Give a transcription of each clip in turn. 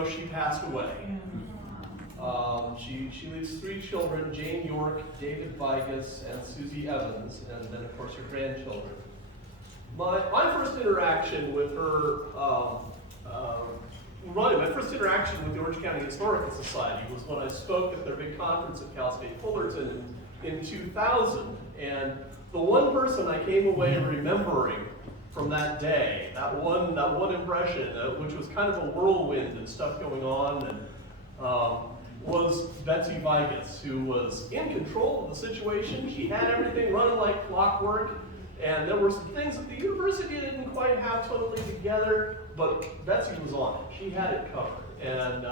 ago, she passed away. She leaves 3 children, Jane York, David Vigus, and Susie Evans, and then, of course, her grandchildren. My first interaction with her, my first interaction with the Orange County Historical Society was when I spoke at their big conference at Cal State Fullerton in 2000. And the one person I came away remembering from that day, that one impression, which was kind of a whirlwind and stuff going on, and was Betsy Vigus, who was in control of the situation. She had everything running like clockwork, and there were some things that the university didn't quite have totally together, but Betsy was on it. She had it covered, and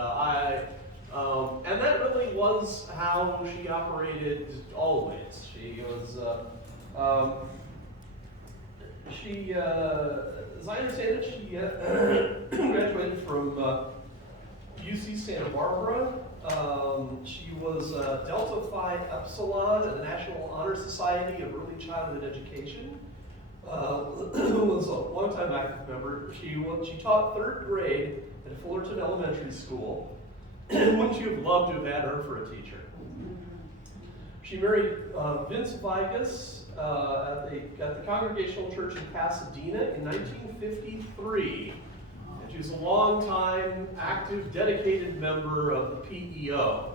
and that really was how she operated always. She was, as I understand it, she graduated from UC Santa Barbara. She was Delta Phi Epsilon at the National Honor Society of Early Childhood Education. Was a longtime active member. She taught 3rd grade at Fullerton Elementary School. Wouldn't you have loved to have had her for a teacher? She married Vince Vigus at the Congregational Church in Pasadena in 1953. And she was a long-time, active, dedicated member of the PEO,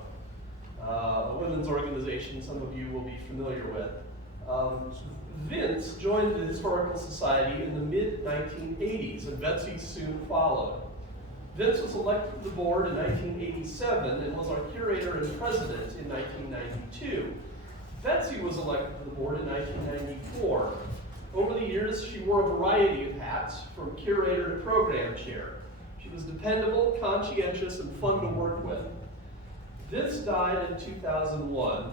a women's organization some of you will be familiar with. Vince joined the Historical Society in the mid-1980s, and Betsy soon followed. Vince was elected to the board in 1987 and was our curator and president in 1992. Betsy was elected to the board in 1994. Over the years, she wore a variety of hats, from curator to program chair. She was dependable, conscientious, and fun to work with. Vince died in 2001.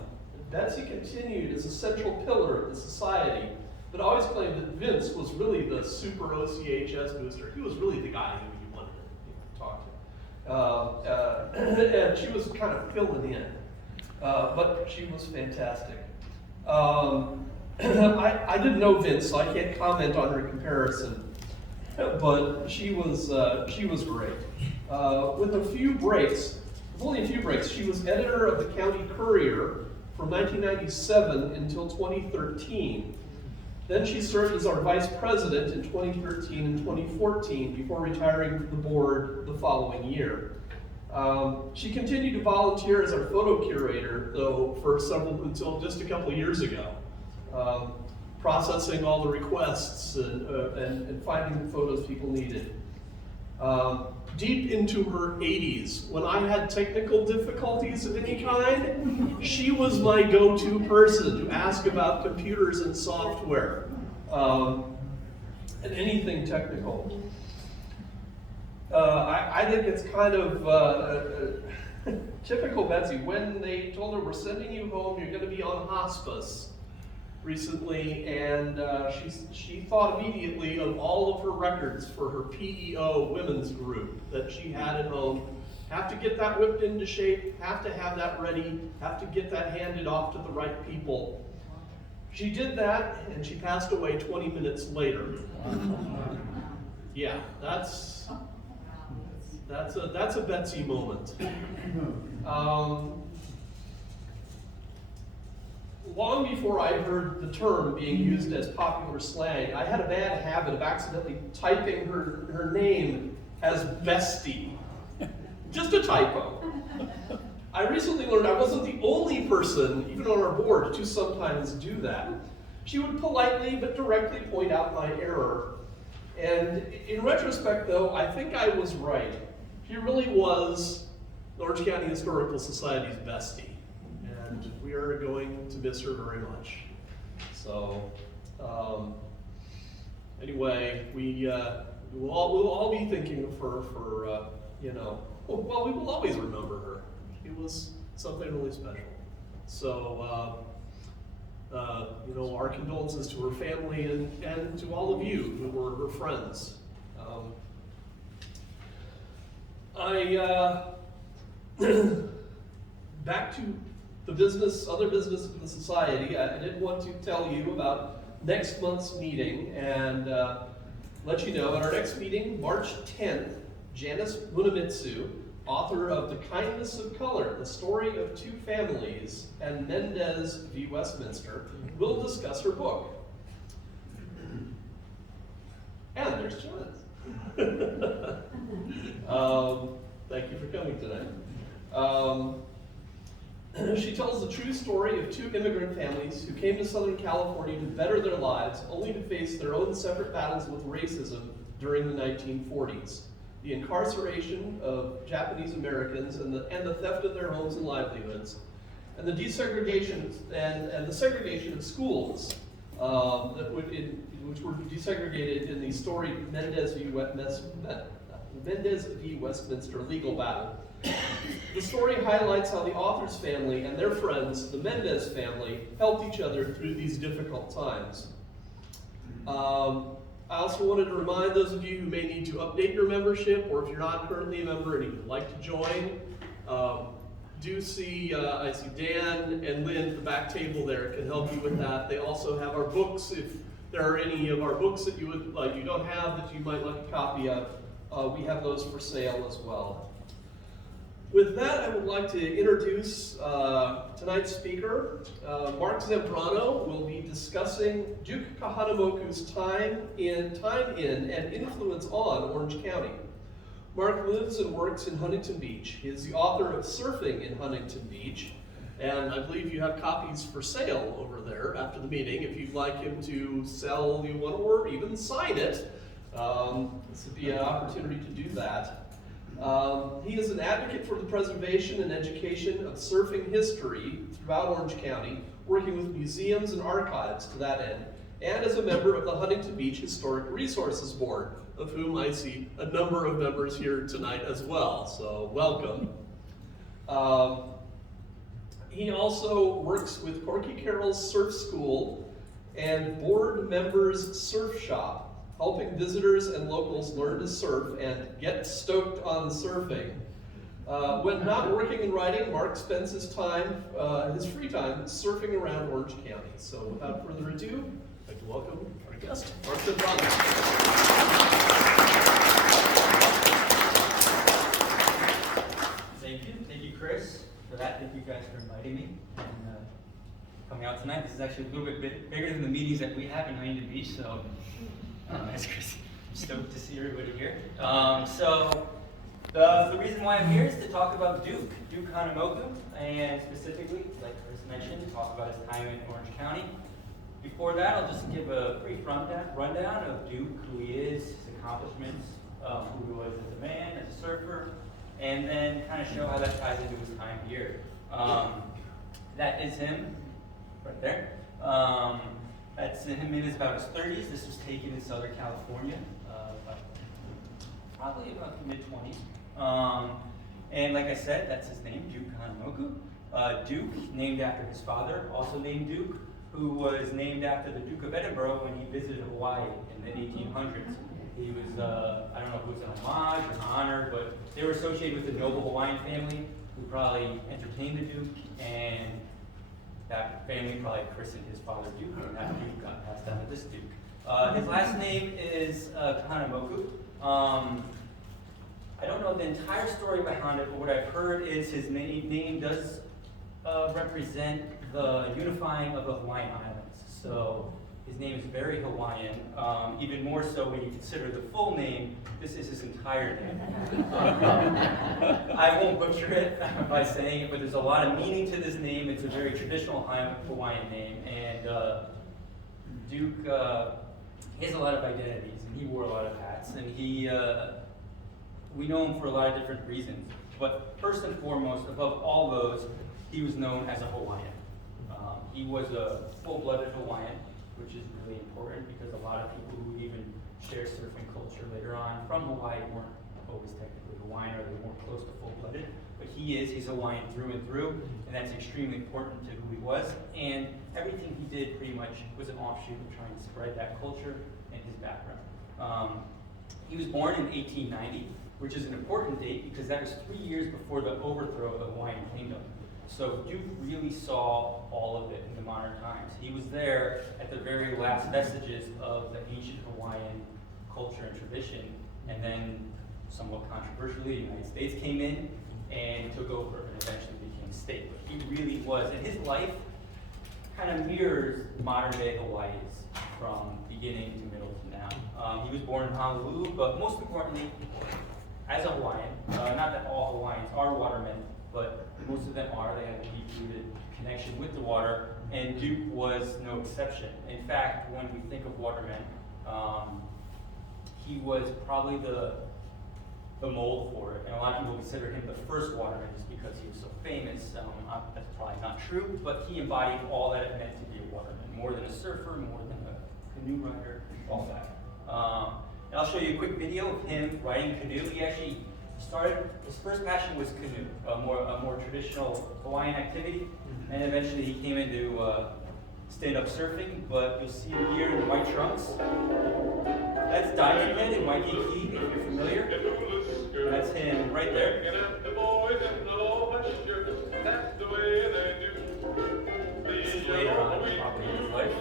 Betsy continued as a central pillar of the society, but always claimed that Vince was really the super OCHS booster. He was really the guy who you wanted to talk to. And she was kind of filling in, but she was fantastic. I didn't know Vince, so I can't comment on her comparison, but she was great. With only a few breaks, she was editor of the County Courier from 1997 until 2013. Then she served as our vice president in 2013 and 2014 before retiring from the board the following year. She continued to volunteer as our photo curator, though, until just a couple of years ago, processing all the requests and finding the photos people needed. Deep into her 80s, when I had technical difficulties of any kind, she was my go-to person to ask about computers and software, and anything technical. I think it's kind of typical Betsy. When they told her, we're sending you home, you're going to be on hospice recently, and she thought immediately of all of her records for her PEO women's group that she had at home. Have to get that whipped into shape, have to have that ready, have to get that handed off to the right people. She did that, and she passed away 20 minutes later. Yeah, that's a Betsy moment. Long before I heard the term being used as popular slang, I had a bad habit of accidentally typing her name as Bestie. Just a typo. I recently learned I wasn't the only person, even on our board, to sometimes do that. She would politely but directly point out my error. And in retrospect, though, I think I was right. She really was the Orange County Historical Society's bestie. And we are going to miss her very much. So, anyway, we will all be thinking of her for, well, we will always remember her. She was something really special. So, our condolences to her family and to all of you who were her friends. Back to the other business of the society, I did want to tell you about next month's meeting and let you know at our next meeting, March 10th, Janice Munamitsu author of The Kindness of Color, The Story of Two Families, and Mendez v. Westminster, will discuss her book. And there's John. Thank you for coming tonight. She tells the true story of two immigrant families who came to Southern California to better their lives, only to face their own separate battles with racism during the 1940s. The incarceration of Japanese Americans and the theft of their homes and livelihoods, and the desegregation and the segregation of schools which were desegregated in the storied Mendez v. Westminster legal battle. The story highlights how the author's family and their friends, the Mendez family, helped each other through these difficult times. I also wanted to remind those of you who may need to update your membership, or if you're not currently a member and you'd like to join, do see, I see Dan and Lynn at the back table there can help you with that. They also have our books. If there are any of our books that you don't have that you might like a copy of, we have those for sale as well. With that, I would like to introduce tonight's speaker. Mark Zambrano will be discussing Duke Kahanamoku's time in and influence on Orange County. Mark lives and works in Huntington Beach. He is the author of Surfing in Huntington Beach, and I believe you have copies for sale over there after the meeting. If you'd like him to sell you one or even sign it, this would be an opportunity to do that. He is an advocate for the preservation and education of surfing history throughout Orange County, working with museums and archives to that end, and as a member of the Huntington Beach Historic Resources Board, of whom I see a number of members here tonight as well, so welcome. He also works with Corky Carroll's Surf School and board members Surf Shop, helping visitors and locals learn to surf and get stoked on surfing. When not working and writing, Mark spends his free time surfing around Orange County. So without further ado, I'd like to welcome our guest, Mark Zambrano. Thank you, Chris, for that. Thank you guys for inviting me and coming out tonight. This is actually a little bit bigger than the meetings that we have in Huntington Beach, so as Chris, I'm stoked to see everybody here. So the reason why I'm here is to talk about Duke Kahanamoku, and specifically, like Chris mentioned, talk about his time in Orange County. Before that, I'll just give a brief rundown of Duke, who he is, his accomplishments, who he was as a man, as a surfer, and then kind of show how that ties into his time here. That is him, right there. That's him in about his 30s. This was taken in Southern California, probably about the mid-20s. And like I said, that's his name, Duke Kahanamoku. Duke, named after his father, also named Duke, who was named after the Duke of Edinburgh when he visited Hawaii in the 1800s. He was, I don't know if it was an homage or an honor, but they were associated with the noble Hawaiian family who probably entertained the Duke, and that family probably christened his father Duke, and that Duke got passed down to this Duke. His last name is Kahanamoku. I don't know the entire story behind it, but what I've heard is his name does represent the unifying of the Hawaiian Islands. So his name is very Hawaiian, even more so when you consider the full name. This is his entire name. I won't butcher it by saying it, but there's a lot of meaning to this name. It's a very traditional Hawaiian name, and Duke, he has a lot of identities, and he wore a lot of hats, and we know him for a lot of different reasons. But first and foremost, above all those, he was known as a Hawaiian. He was a full-blooded Hawaiian, which is really important because a lot of people who even share surfing culture later on from Hawaii weren't always technically Hawaiian, or they weren't close to full-blooded. But he's Hawaiian through and through, and that's extremely important to who he was. And everything he did pretty much was an offshoot of trying to spread that culture and his background. He was born in 1890, which is an important date because that was 3 years before the overthrow of the Hawaiian kingdom. So Duke really saw all of it in the modern times. He was there at the very last vestiges of the ancient Hawaiian culture and tradition, and then, somewhat controversially, the United States came in and took over and eventually became state. But he really was, and his life kind of mirrors modern day Hawaii's from beginning to middle to now. He was born in Honolulu, but most importantly, as a Hawaiian, not that all Hawaiians are watermen, but most of them are. They have a deep-rooted connection with the water, and Duke was no exception. In fact, when we think of watermen, he was probably the mold for it, and a lot of people consider him the first waterman just because he was so famous. That's probably not true, but he embodied all that it meant to be a waterman, more than a surfer, more than a canoe rider, all that. And I'll show you a quick video of him riding canoe. He actually started, his first passion was canoe, a more traditional Hawaiian activity, and eventually he came into stand-up surfing, but you'll see him here in white trunks. That's Diamond Head in Waikiki, if you're familiar. That's him right there. This is later on, probably in his life.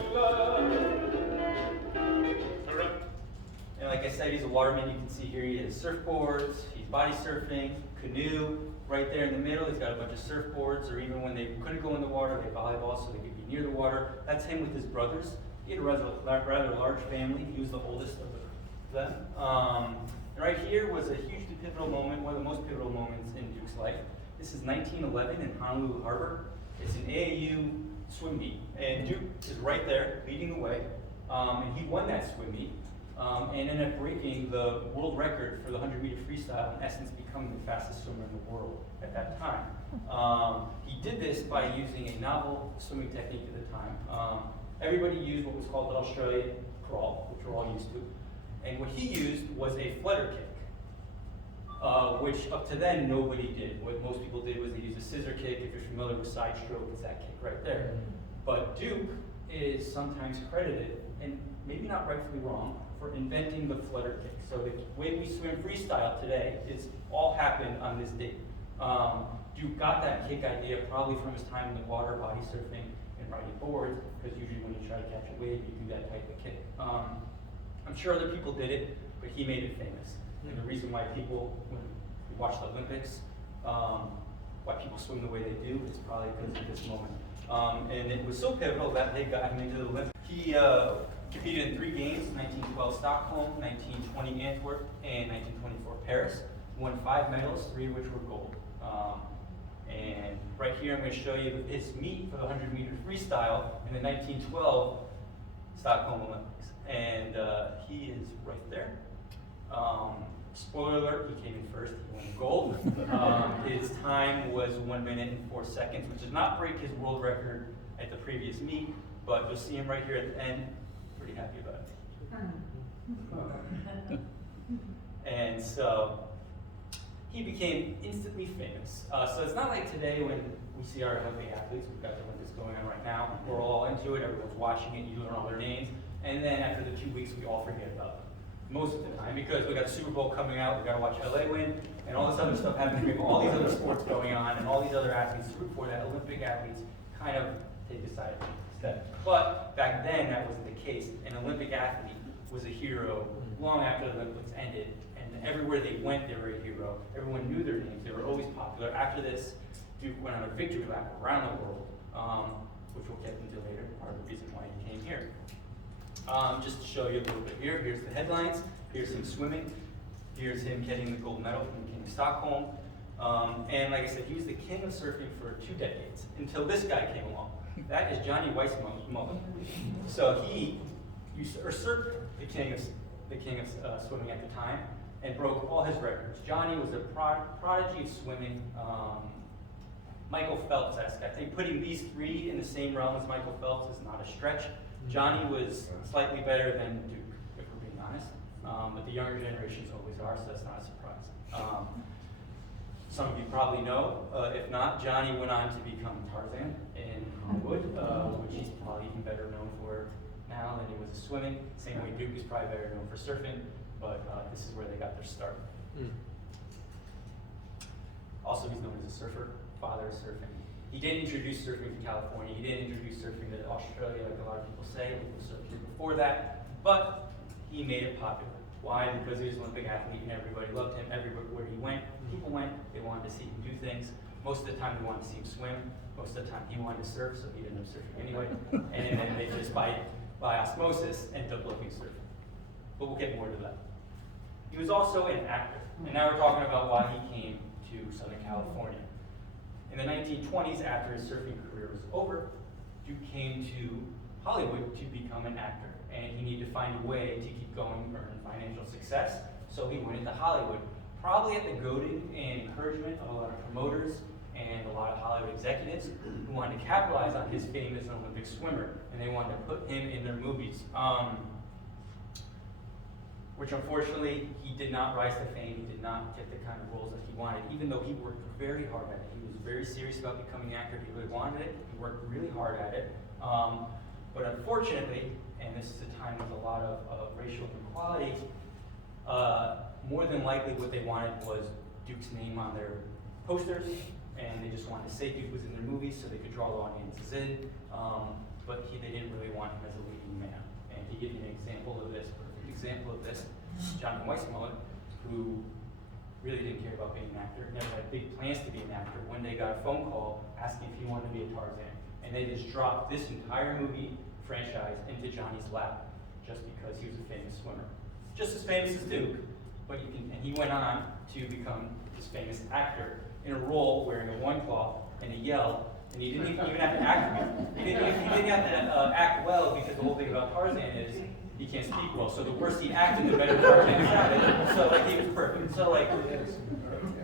And like I said, he's a waterman. You can see here he has surfboards, he's body surfing, canoe. Right there in the middle, he's got a bunch of surfboards, or even when they couldn't go in the water, they volleyball so they could be near the water. That's him with his brothers. He had a rather large family. He was the oldest of them. And right here was a hugely pivotal moment, one of the most pivotal moments in Duke's life. This is 1911 in Honolulu Harbor. It's an AAU swim meet, and Duke is right there leading the way, and he won that swim meet. And ended up breaking the world record for the 100-meter freestyle, in essence becoming the fastest swimmer in the world at that time. He did this by using a novel swimming technique at the time. Everybody used what was called the Australian crawl, which we're all used to. And what he used was a flutter kick, which up to then nobody did. What most people did was they used a scissor kick. If you're familiar with side stroke, it's that kick right there. But Duke is sometimes credited, and maybe not rightfully wrong, for inventing the flutter kick. So the way we swim freestyle today is all happened on this date. Duke got that kick idea probably from his time in the water, body surfing, and riding boards, because usually when you try to catch a wave, you do that type of kick. I'm sure other people did it, but he made it famous. And the reason why people, when we watch the Olympics, why people swim the way they do, is probably because of this moment. And it was so pivotal that they got him into the Olympics. He competed in 3 games, 1912 Stockholm, 1920 Antwerp, and 1924 Paris. Won 5 medals, 3 of which were gold. And right here I'm going to show you his meet for the 100-meter freestyle in the 1912 Stockholm Olympics. And he is right there. Spoiler alert, he came in first, he won gold. His time was 1 minute and 4 seconds, which did not break his world record at the previous meet, but you'll see him right here at the end. Pretty happy about it. And so he became instantly famous. So it's not like today when we see our Olympic athletes, we've got the Olympics going on right now, we're all into it, everyone's watching it, you learn all their names, and then after the 2 weeks we all forget about them. Most of the time, because we got the Super Bowl coming out, we got to watch LA win, and all this other stuff happening, we have all these other sports going on, and all these other athletes to root for, that Olympic athletes kind of take a side step. But back then, that wasn't the case. An Olympic athlete was a hero long after the Olympics ended, and everywhere they went, they were a hero. Everyone knew their names. They were always popular. After this, Duke went on a victory lap around the world, which we'll get into later, part of the reason why he came here. Just to show you a little bit here, here's the headlines. Here's him swimming. Here's him getting the gold medal from the King of Stockholm. And like I said, he was the king of surfing for 2 decades, until this guy came along. That is Johnny Weissmull's mother. So he usurped the king of swimming at the time and broke all his records. Johnny was a prodigy of swimming, Michael Phelps-esque. I think putting these 3 in the same realm as Michael Phelps is not a stretch. Johnny was slightly better than Duke, if we're being honest, but the younger generations always are, so that's not a surprise. Some of you probably know. If not, Johnny went on to become Tarzan in Hollywood, which he's probably even better known for now than he was swimming. Same way Duke is probably better known for surfing, but this is where they got their start. Also, he's known as a surfer, father of surfing. He didn't introduce surfing to California. He didn't introduce surfing to Australia, like a lot of people say. People surfed here before that, but he made it popular. Why? Because he was an Olympic athlete and everybody loved him. Everywhere he went, people went, they wanted to see him do things. Most of the time they wanted to see him swim. Most of the time he wanted to surf, so he ended up surfing anyway. And then they just, by osmosis, ended up loving surfing. But we'll get more to that. He was also an actor. And now we're talking about why he came to Southern California. In the 1920s, after his surfing career was over, Duke came to Hollywood to become an actor. And he needed to find a way to keep going, earn financial success. So he went into Hollywood, probably at the goading and encouragement of a lot of promoters and a lot of Hollywood executives who wanted to capitalize on his fame as an Olympic swimmer, and they wanted to put him in their movies. Which unfortunately, he did not rise to fame. He did not get the kind of roles that he wanted, even though he worked very hard at it. He was very serious about becoming an actor. He really wanted it. He worked really hard at it. But unfortunately, and this is a time with a lot of racial inequality, more than likely what they wanted was Duke's name on their posters, and they just wanted to say Duke was in their movies so they could draw the audiences in, but they didn't really want him as a leading man. And to give you an example of this, perfect example of this, Johnny Weissmuller, who really didn't care about being an actor, never had big plans to be an actor, one day got a phone call asking if he wanted to be a Tarzan, and they just dropped this entire movie franchise into Johnny's lap just because he was a famous swimmer. Just as famous as Duke, but and he went on to become this famous actor in a role wearing a loincloth and a yell, and he didn't even have to act. He didn't have to act well, because the whole thing about Tarzan is he can't speak well. So the worse he acted, the better Tarzan sounded. So like he was perfect. So like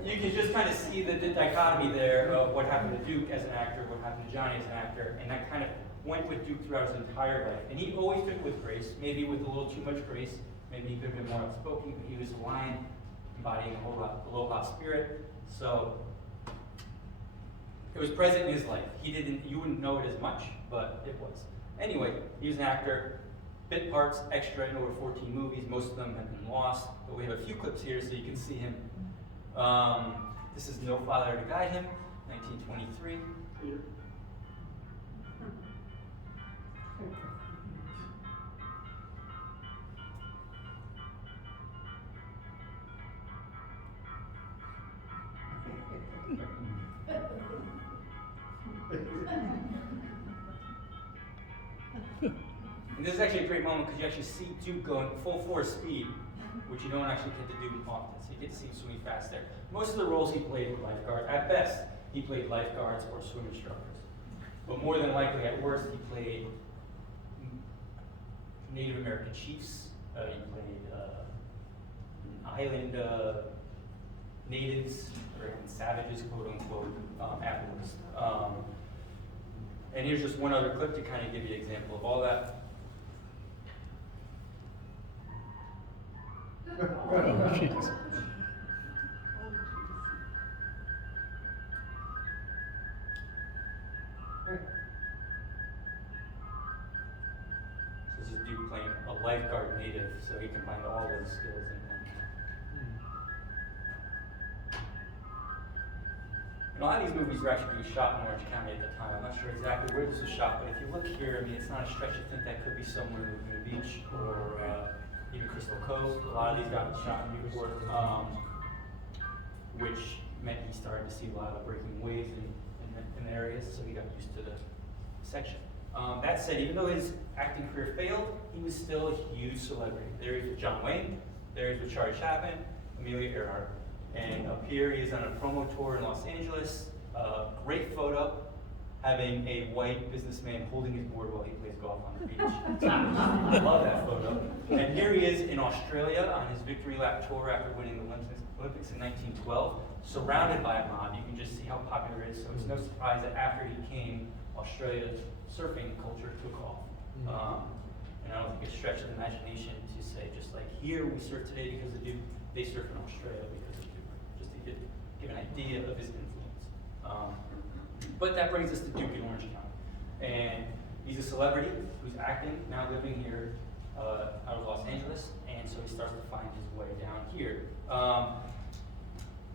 you can just kind of see the dichotomy there of what happened to Duke as an actor, what happened to Johnny as an actor, and that kind of went with Duke throughout his entire life. And he always took it with grace, maybe with a little too much grace. Maybe he could have been more outspoken, but he was Hawaiian, embodying a aloha spirit. So it was present in his life. You wouldn't know it as much, but it was. Anyway, he was an actor, bit parts, extra in over 14 movies. Most of them have been lost, but we have a few clips here so you can see him. This is No Father to Guide Him, 1923. And this is actually a great moment because you actually see Duke going full force speed, which you don't actually get to do often. So you get to see him swimming fast there. Most of the roles he played were lifeguard. At best, he played lifeguards or swim instructors. But more than likely, at worst, he played Native American chiefs. He played island natives, or savages, quote unquote, afterwards. And here's just one other clip to kind of give you an example of all that. Oh, jeez. This is Duke playing a lifeguard native, so he combined all those skills in one. And a lot of these movies were actually being shot in Orange County at the time. I'm not sure exactly where this was shot, but if you look here, I mean, it's not a stretch to think that could be somewhere in Laguna Beach or even Crystal Cove. A lot of these got shot in Newport, which meant he started to see a lot of breaking waves in the areas, so he got used to the section. That said, even though his acting career failed, he was still a huge celebrity. There he is with John Wayne, there he is with Charlie Chaplin, Amelia Earhart. And up here, he is on a promo tour in Los Angeles. Great photo, having a white businessman holding his board while he plays golf on the beach. I love that photo. And here he is in Australia on his victory lap tour after winning the Olympics in 1912, surrounded by a mob. You can just see how popular it is. So it's no surprise that after he came, Australia's surfing culture took off. And I don't think it's a stretch of the imagination to say, just like here we surf today because of Duke, they surf in Australia because of Duke. Just to give an idea of his influence. But that brings us to Duke in Orange County. And he's a celebrity who's acting, now living here out of Los Angeles, and so he starts to find his way down here.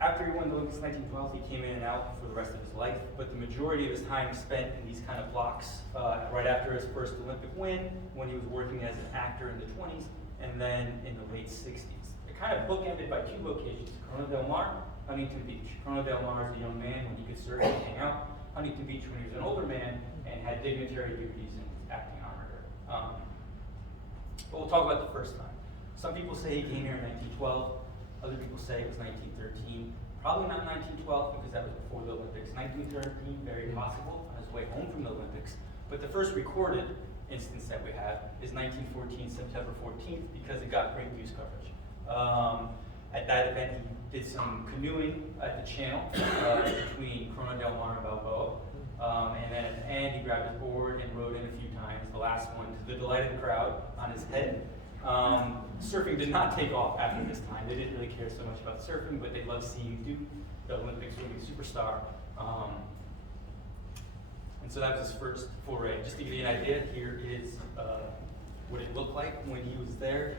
After he won the Olympics in 1912, he came in and out for the rest of his life, but the majority of his time spent in these kind of blocks right after his first Olympic win, when he was working as an actor in the 20s, and then in the late 60s. They're kind of bookended by two locations, Corona del Mar, Huntington Beach. Corona del Mar is a young man when he could surf and hang out. Huntington Beach when he was an older man and had dignitary duties and was acting armorer. But we'll talk about the first time. Some people say he came here in 1912. Other people say it was 1913. Probably not 1912 because that was before the Olympics. 1913, very possible, on his way home from the Olympics. But the first recorded instance that we have is 1914, September 14th, because it got great news coverage. At that event, he did some canoeing at the channel between Corona del Mar and Balboa. And then at the end, he grabbed his board and rode in a few times. The last one, to the delight of the crowd, on his head. Surfing did not take off after this time. They didn't really care so much about surfing, but they loved seeing Duke, the Olympic swimming superstar. And so that was his first foray. Just to give you an idea, here is what it looked like when he was there.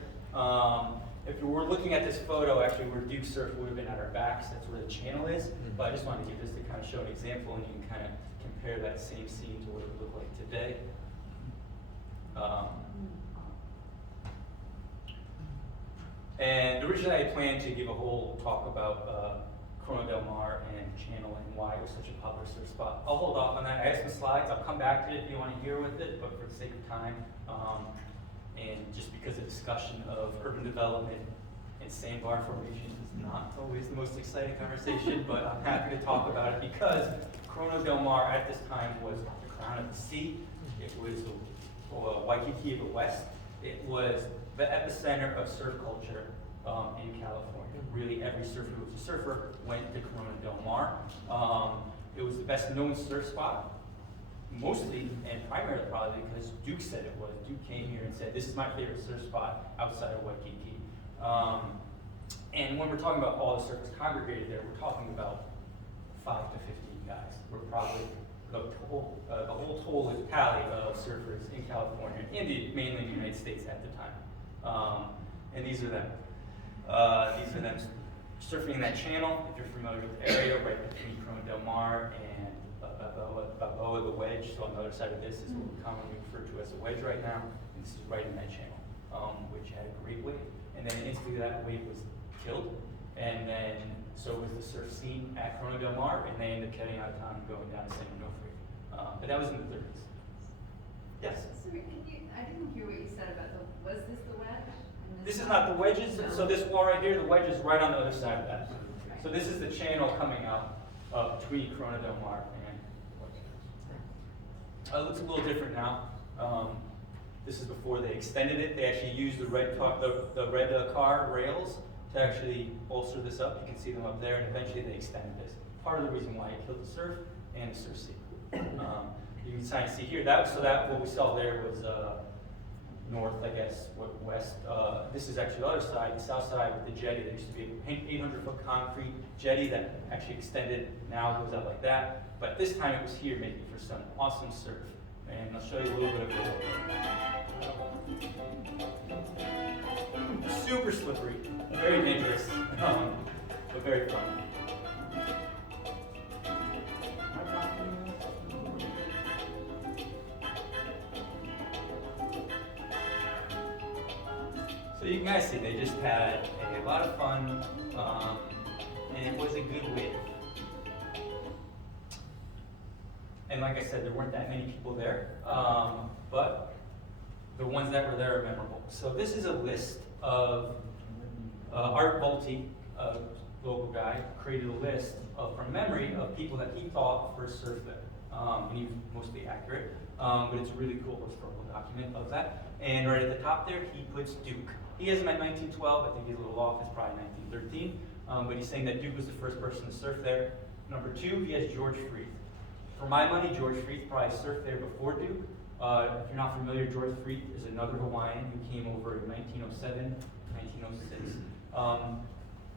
If you were looking at this photo, actually where Duke surfed would have been at our backs. That's where the channel is. But I just wanted to give this to kind of show an example, and you can kind of compare that same scene to what it would look like today. And originally I planned to give a whole talk about Corona del Mar and channel and why it was such a popular surf spot. I'll hold off on that. I have some slides. I'll come back to it if you want to hear with it, but for the sake of time, and just because the discussion of urban development and sandbar formations is not always the most exciting conversation, but I'm happy to talk about it because Corona del Mar at this time was the crown of the sea. It was the Waikiki of the West. It was the epicenter of surf culture in California. Really, every surfer who was a surfer went to Corona del Mar. It was the best known surf spot, mostly and primarily probably because Duke said it was. Duke came here and said, this is my favorite surf spot outside of Waikiki. And when we're talking about all the surfers congregated there, we're talking about 5 to 15 guys. We're probably the whole tally of surfers in California and mainly the United States at the time. And these are them. These are them surfing in that channel. If you're familiar with the area, right between Corona del Mar and Balboa, the wedge. So on the other side of this is what we commonly refer to as a wedge right now. And this is right in that channel, which had a great wave. And then instantly that wave was killed. And then so was the surf scene at Corona del Mar, and they ended up cutting out of town and going down to San Onofre. But that was in the 30s. Yes? Sorry, I didn't hear what you said about was this the wedge? This is not the wedges. No. So this wall right here, the wedge is right on the other side of that. Right. So this is the channel coming out between Corona del Mar and it looks a little different now. This is before they extended it. They actually used the red car rails to actually bolster this up. You can see them up there, and eventually they extended this. Part of the reason why it killed the surf and the surf scene. You can kind of see here, what we saw there was north, I guess, west. This is actually the other side, the south side with the jetty. There used to be an 800-foot concrete jetty that actually extended, now goes out like that. But this time it was here making for some awesome surf. And I'll show you a little bit of it. Super slippery, very dangerous, but very fun. So you can guys see they just had a lot of fun, and it was a good wave. And like I said, there weren't that many people there, but the ones that were there are memorable. So this is a list of Art Bolte, a local guy, created a list from memory of people that he thought first surfed there. And he was mostly accurate, but it's a really cool historical document of that. And right at the top there, he puts Duke. He has him at 1912. I think he's a little off. It's probably 1913. But he's saying that Duke was the first person to surf there. Number 2, he has George Freeth. For my money, George Freeth probably surfed there before Duke. If you're not familiar, George Freeth is another Hawaiian who came over in 1907, 1906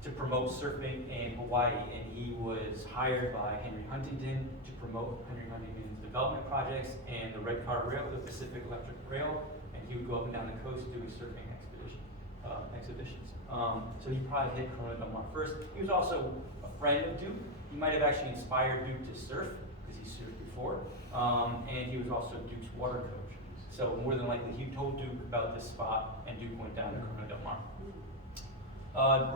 to promote surfing in Hawaii. And he was hired by Henry Huntington to promote Henry Huntington's development projects and the Red Car Rail, the Pacific Electric Rail. And he would go up and down the coast doing surfing exhibitions. So he probably hit Corona del Mar first. He was also a friend of Duke. He might have actually inspired Duke to surf, because he surfed before. And he was also Duke's water coach. So more than likely, he told Duke about this spot, and Duke went down to Corona del Mar.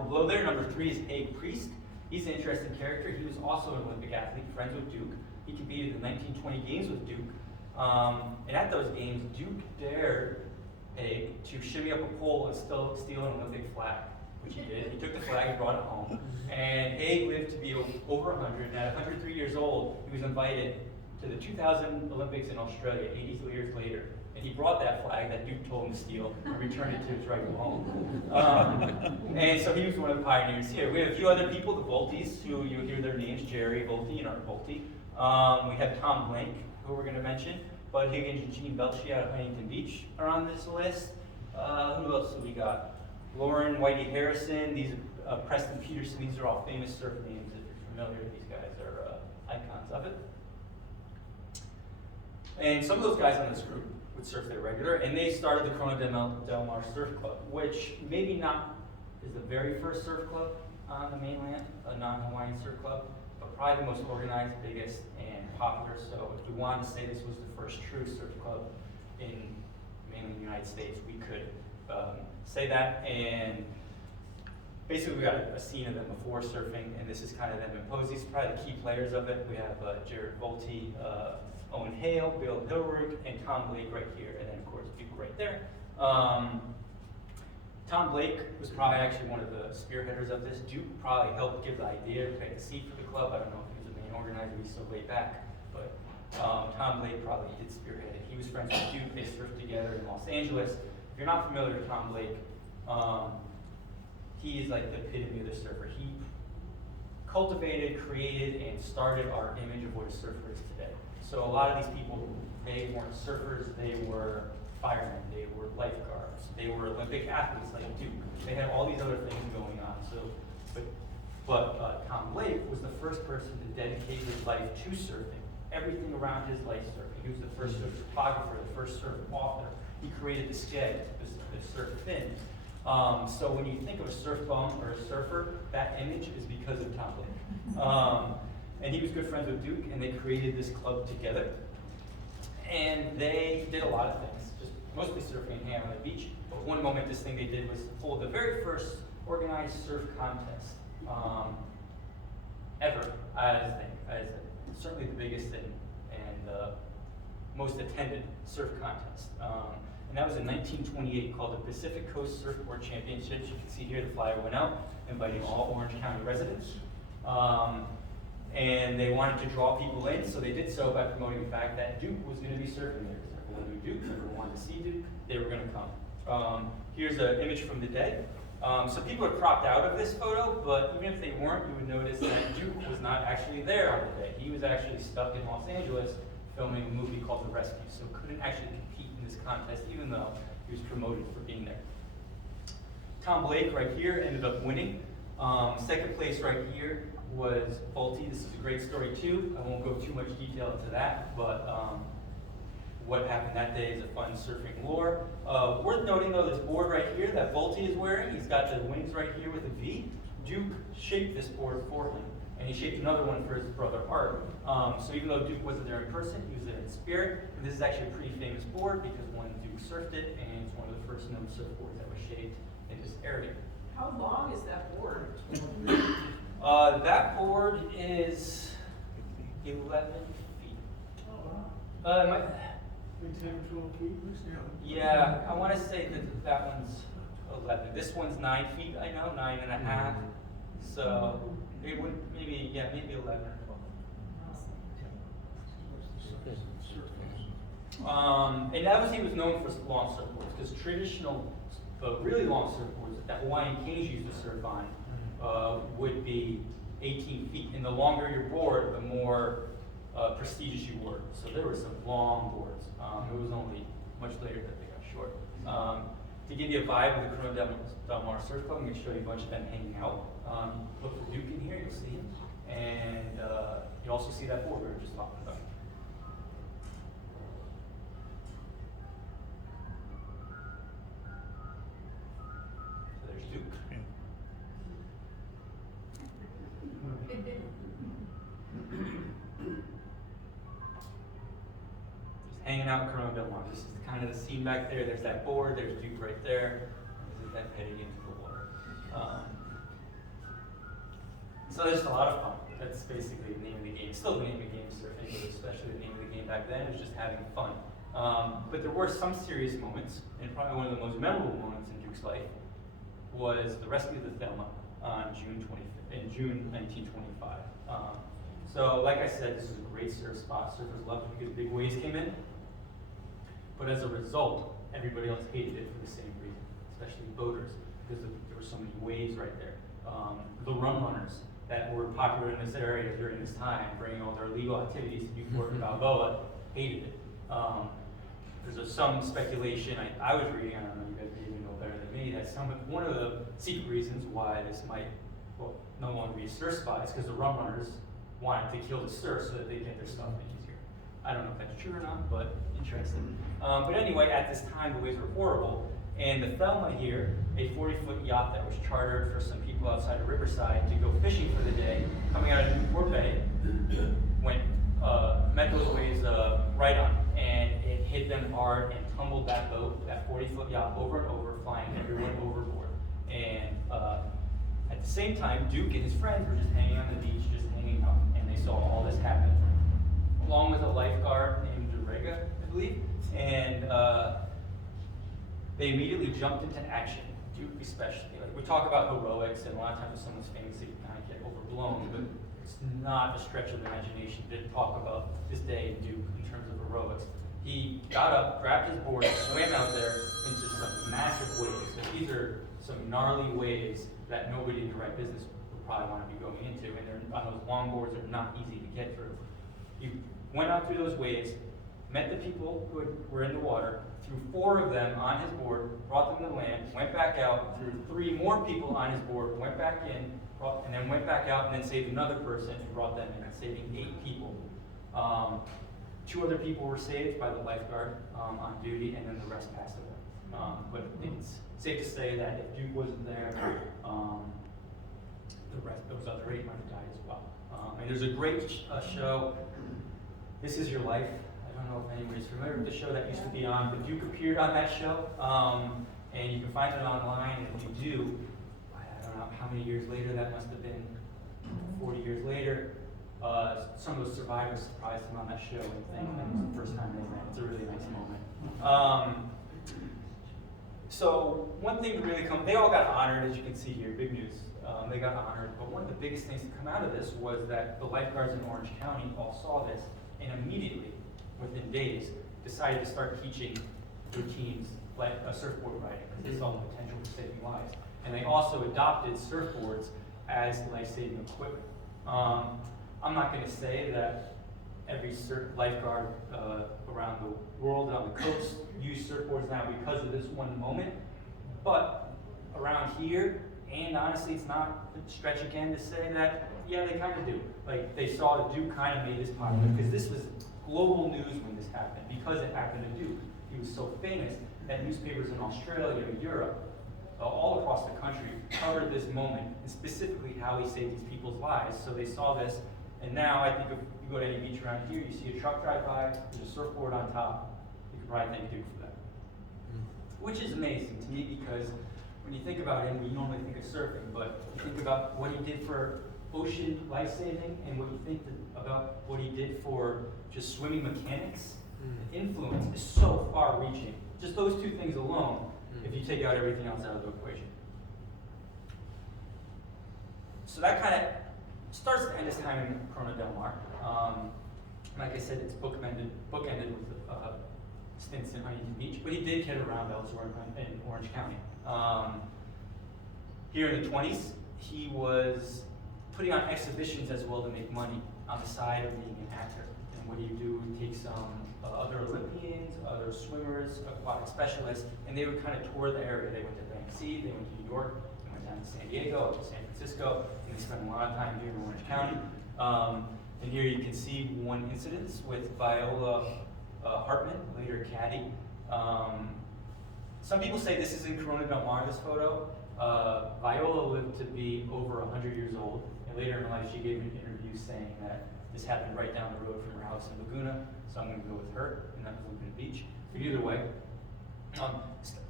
Below there, number 3 is Haig Priest. He's an interesting character. He was also an Olympic athlete, friends with Duke. He competed in the 1920 games with Duke. And at those games, Duke dared Haig to shimmy up a pole and still steal an Olympic flag, which he did. He took the flag and brought it home. And Haig lived to be over 100. And at 103 years old, he was invited to the 2000 Olympics in Australia, 83 years later. And he brought that flag that Duke told him to steal and returned it to his rightful home. And so he was one of the pioneers here. We have a few other people, the Voltes, who you hear their names, Jerry Volte and Art Volte. We have Tom Blank, who we're going to mention. Bud Higgins and Gene Belchie out of Huntington Beach are on this list. Who else do we got? Lauren Whitey Harrison, these Preston Peterson, these are all famous surf names. If you're familiar, these guys are icons of it. And some of those guys on this group would surf there regular, and they started the Corona del Mar Surf Club, which maybe not is the very first surf club on the mainland, a non-Hawaiian surf club, but probably the most organized, biggest, and popular. So if we wanted to say this was the first true surf club in mainland United States, we could say that. And basically we got a scene of them before surfing, and this is kind of them in pose. These are probably the key players of it. We have Jared Volte, Owen Hale, Bill Hilrich, and Tom Blake right here, and then of course Duke right there. Tom Blake was probably actually one of the spearheaders of this. Duke probably helped give the idea, plant the seed for the club. I don't know if he was the main organizer, he's so way back, but Tom Blake probably did spearhead it. He was friends with Duke, they surfed together in Los Angeles. If you're not familiar with Tom Blake, he is like the epitome of the surfer. He cultivated, created, and started our image of what a surfer is today. So a lot of these people, they weren't surfers, they were firemen, they were lifeguards, they were Olympic athletes like Duke. They had all these other things going on. So, but Tom Blake was the first person to dedicate his life to surfing. Everything around his life surfing. He was the first surf photographer, the first surf author. He created the sked, the surf fin. So when you think of a surf bum or a surfer, that image is because of Tom Blake. And he was good friends with Duke, and they created this club together. And they did a lot of things, just mostly surfing and hanging on the beach. But one momentous thing they did was hold the very first organized surf contest ever, as certainly the biggest and most attended surf contest. And that was in 1928, called the Pacific Coast Surfboard Championships. You can see here the flyer went out, inviting all Orange County residents. And they wanted to draw people in, so they did so by promoting the fact that Duke was going to be surfing there. Because everyone knew Duke, everyone wanted to see Duke, they were going to come. Here's an image from the day. So people are cropped out of this photo, but even if they weren't, you would notice that Duke was not actually there on the day. He was actually stuck in Los Angeles filming a movie called The Rescue, so couldn't actually compete in this contest, even though he was promoted for being there. Tom Blake right here ended up winning. Second place right here was Volte. This is a great story too. I won't go too much detail into that, but what happened that day is a fun surfing lore. Worth noting though, this board right here that Volte is wearing, he's got the wings right here with a V. Duke shaped this board for him, and he shaped another one for his brother Art. So even though Duke wasn't there in person, he was there in spirit. And this is actually a pretty famous board because one, Duke surfed it, and it's one of the first known surfboards that was shaped in this area. How long is that board? That board is 11 feet. Oh, wow. 10 or 12 feet? Yeah, I want to say that one's 11. This one's 9 feet, I know, 9.5. So it would maybe 11 or 12. And that was, he was known for long surfboards, because traditional, really long surfboards that Hawaiian kings used to surf on would be 18 feet. And the longer your board, the more prestigious you were. So there were some long boards. It was only much later that they got short. To give you a vibe of the Corona del Mar Surf Club, I'm going to show you a bunch of them hanging out. Look for Duke in here, you'll see him. And you also see that board we were just talking about. So there's Duke. Hanging out in Corona del Mar. This is the kind of the scene back there. There's that board, there's Duke right there. This is them heading into the water. So there's a lot of fun. That's basically the name of the game. Still the name of the game, surfing, but especially the name of the game back then was just having fun. But there were some serious moments, and probably one of the most memorable moments in Duke's life was the rescue of the Thelma on June 1925. So like I said, this is a great surf spot. Surfers loved it because big waves came in. But as a result, everybody else hated it for the same reason, especially boaters, because there were so many waves right there. The rum runners that were popular in this area during this time, bringing all their illegal activities to Newport and Balboa, hated it. There's some speculation I was reading, I don't know, you guys maybe know better than me, that one of the secret reasons why this might no longer be a surf spot is because the rum runners wanted to kill the surf so that they get their stuff in easier. I don't know if that's true or not, but interesting. But anyway, at this time, the waves were horrible, and the Thelma here, a 40-foot yacht that was chartered for some people outside of Riverside to go fishing for the day, coming out of Newport Bay, met those waves right on, and it hit them hard and tumbled that boat, that 40-foot yacht, over and over, flying everyone overboard. And at the same time, Duke and his friends were just hanging on the beach, just hanging out, and they saw all this happen, along with a lifeguard named Durega, I believe, and they immediately jumped into action, Duke especially. Like, we talk about heroics, and a lot of times when someone's famous, they kind of get overblown, but it's not a stretch of the imagination to talk about this day in Duke in terms of heroics. He got up, grabbed his board, swam out there into some massive waves. So these are some gnarly waves that nobody in the right business would probably want to be going into, and they're on those long boards are not easy to get through. He went out through those waves, met the people who were in the water, threw 4 of them on his board, brought them to land, went back out, threw 3 more people on his board, went back in, and then went back out and then saved another person and brought them in, saving 8 people. 2 other people were saved by the lifeguard on duty, and then the rest passed away. But it's safe to say that if Duke wasn't there, those other 8 might have died as well. And there's a great show, This Is Your Life. I don't know if anybody's familiar with the show that used to be on, but Duke appeared on that show, and you can find it online, and if you do, I don't know how many years later, that must have been 40 years later, some of those survivors surprised him on that show and think that was the first time they met. It's a really nice moment. So one thing to really they all got honored, as you can see here, big news. They got honored, but one of the biggest things to come out of this was that the lifeguards in Orange County all saw this and immediately, within days, decided to start teaching their teams like surfboard riding because they saw the potential for saving lives. And they also adopted surfboards as life-saving equipment. I'm not going to say that every lifeguard around the world, on the coast, use surfboards now because of this one moment, but around here, and honestly, it's not a stretch again to say that, yeah, they kind of do. Like, they saw that Duke kind of made this popular, because this was global news when this happened, because it happened to Duke. He was so famous that newspapers in Australia, Europe, all across the country covered this moment, and specifically how he saved these people's lives. So they saw this, and now I think if you go to any beach around here, you see a truck drive by, there's a surfboard on top, you could probably thank Duke for that. Which is amazing to me, because when you think about him, we normally think of surfing, but you think about what he did for ocean life-saving and what you think about what he did for just swimming mechanics. The influence is so far-reaching. Just those 2 things alone, if you take out everything else out of the equation. So that kind of starts to end his time in Corona Del Mar. Like I said, it's bookended with stints in Huntington Beach, but he did get around elsewhere in Orange County. Here in the 20s, he was putting on exhibitions as well to make money on the side of being an actor. And what do? He take some other Olympians, other swimmers, aquatic specialists, and they would kind of tour the area. They went to Atlantic City, they went to New York, they went down to San Diego, up to San Francisco, and they spent a lot of time here in Orange County. And here you can see one incident with Viola Hartman, later caddy. Some people say this is in Corona Del Mar, this photo. Viola lived to be over 100 years old, and later in her life she gave an interview saying that this happened right down the road from her house in Laguna, so I'm going to go with her, and that was Laguna Beach. But either way,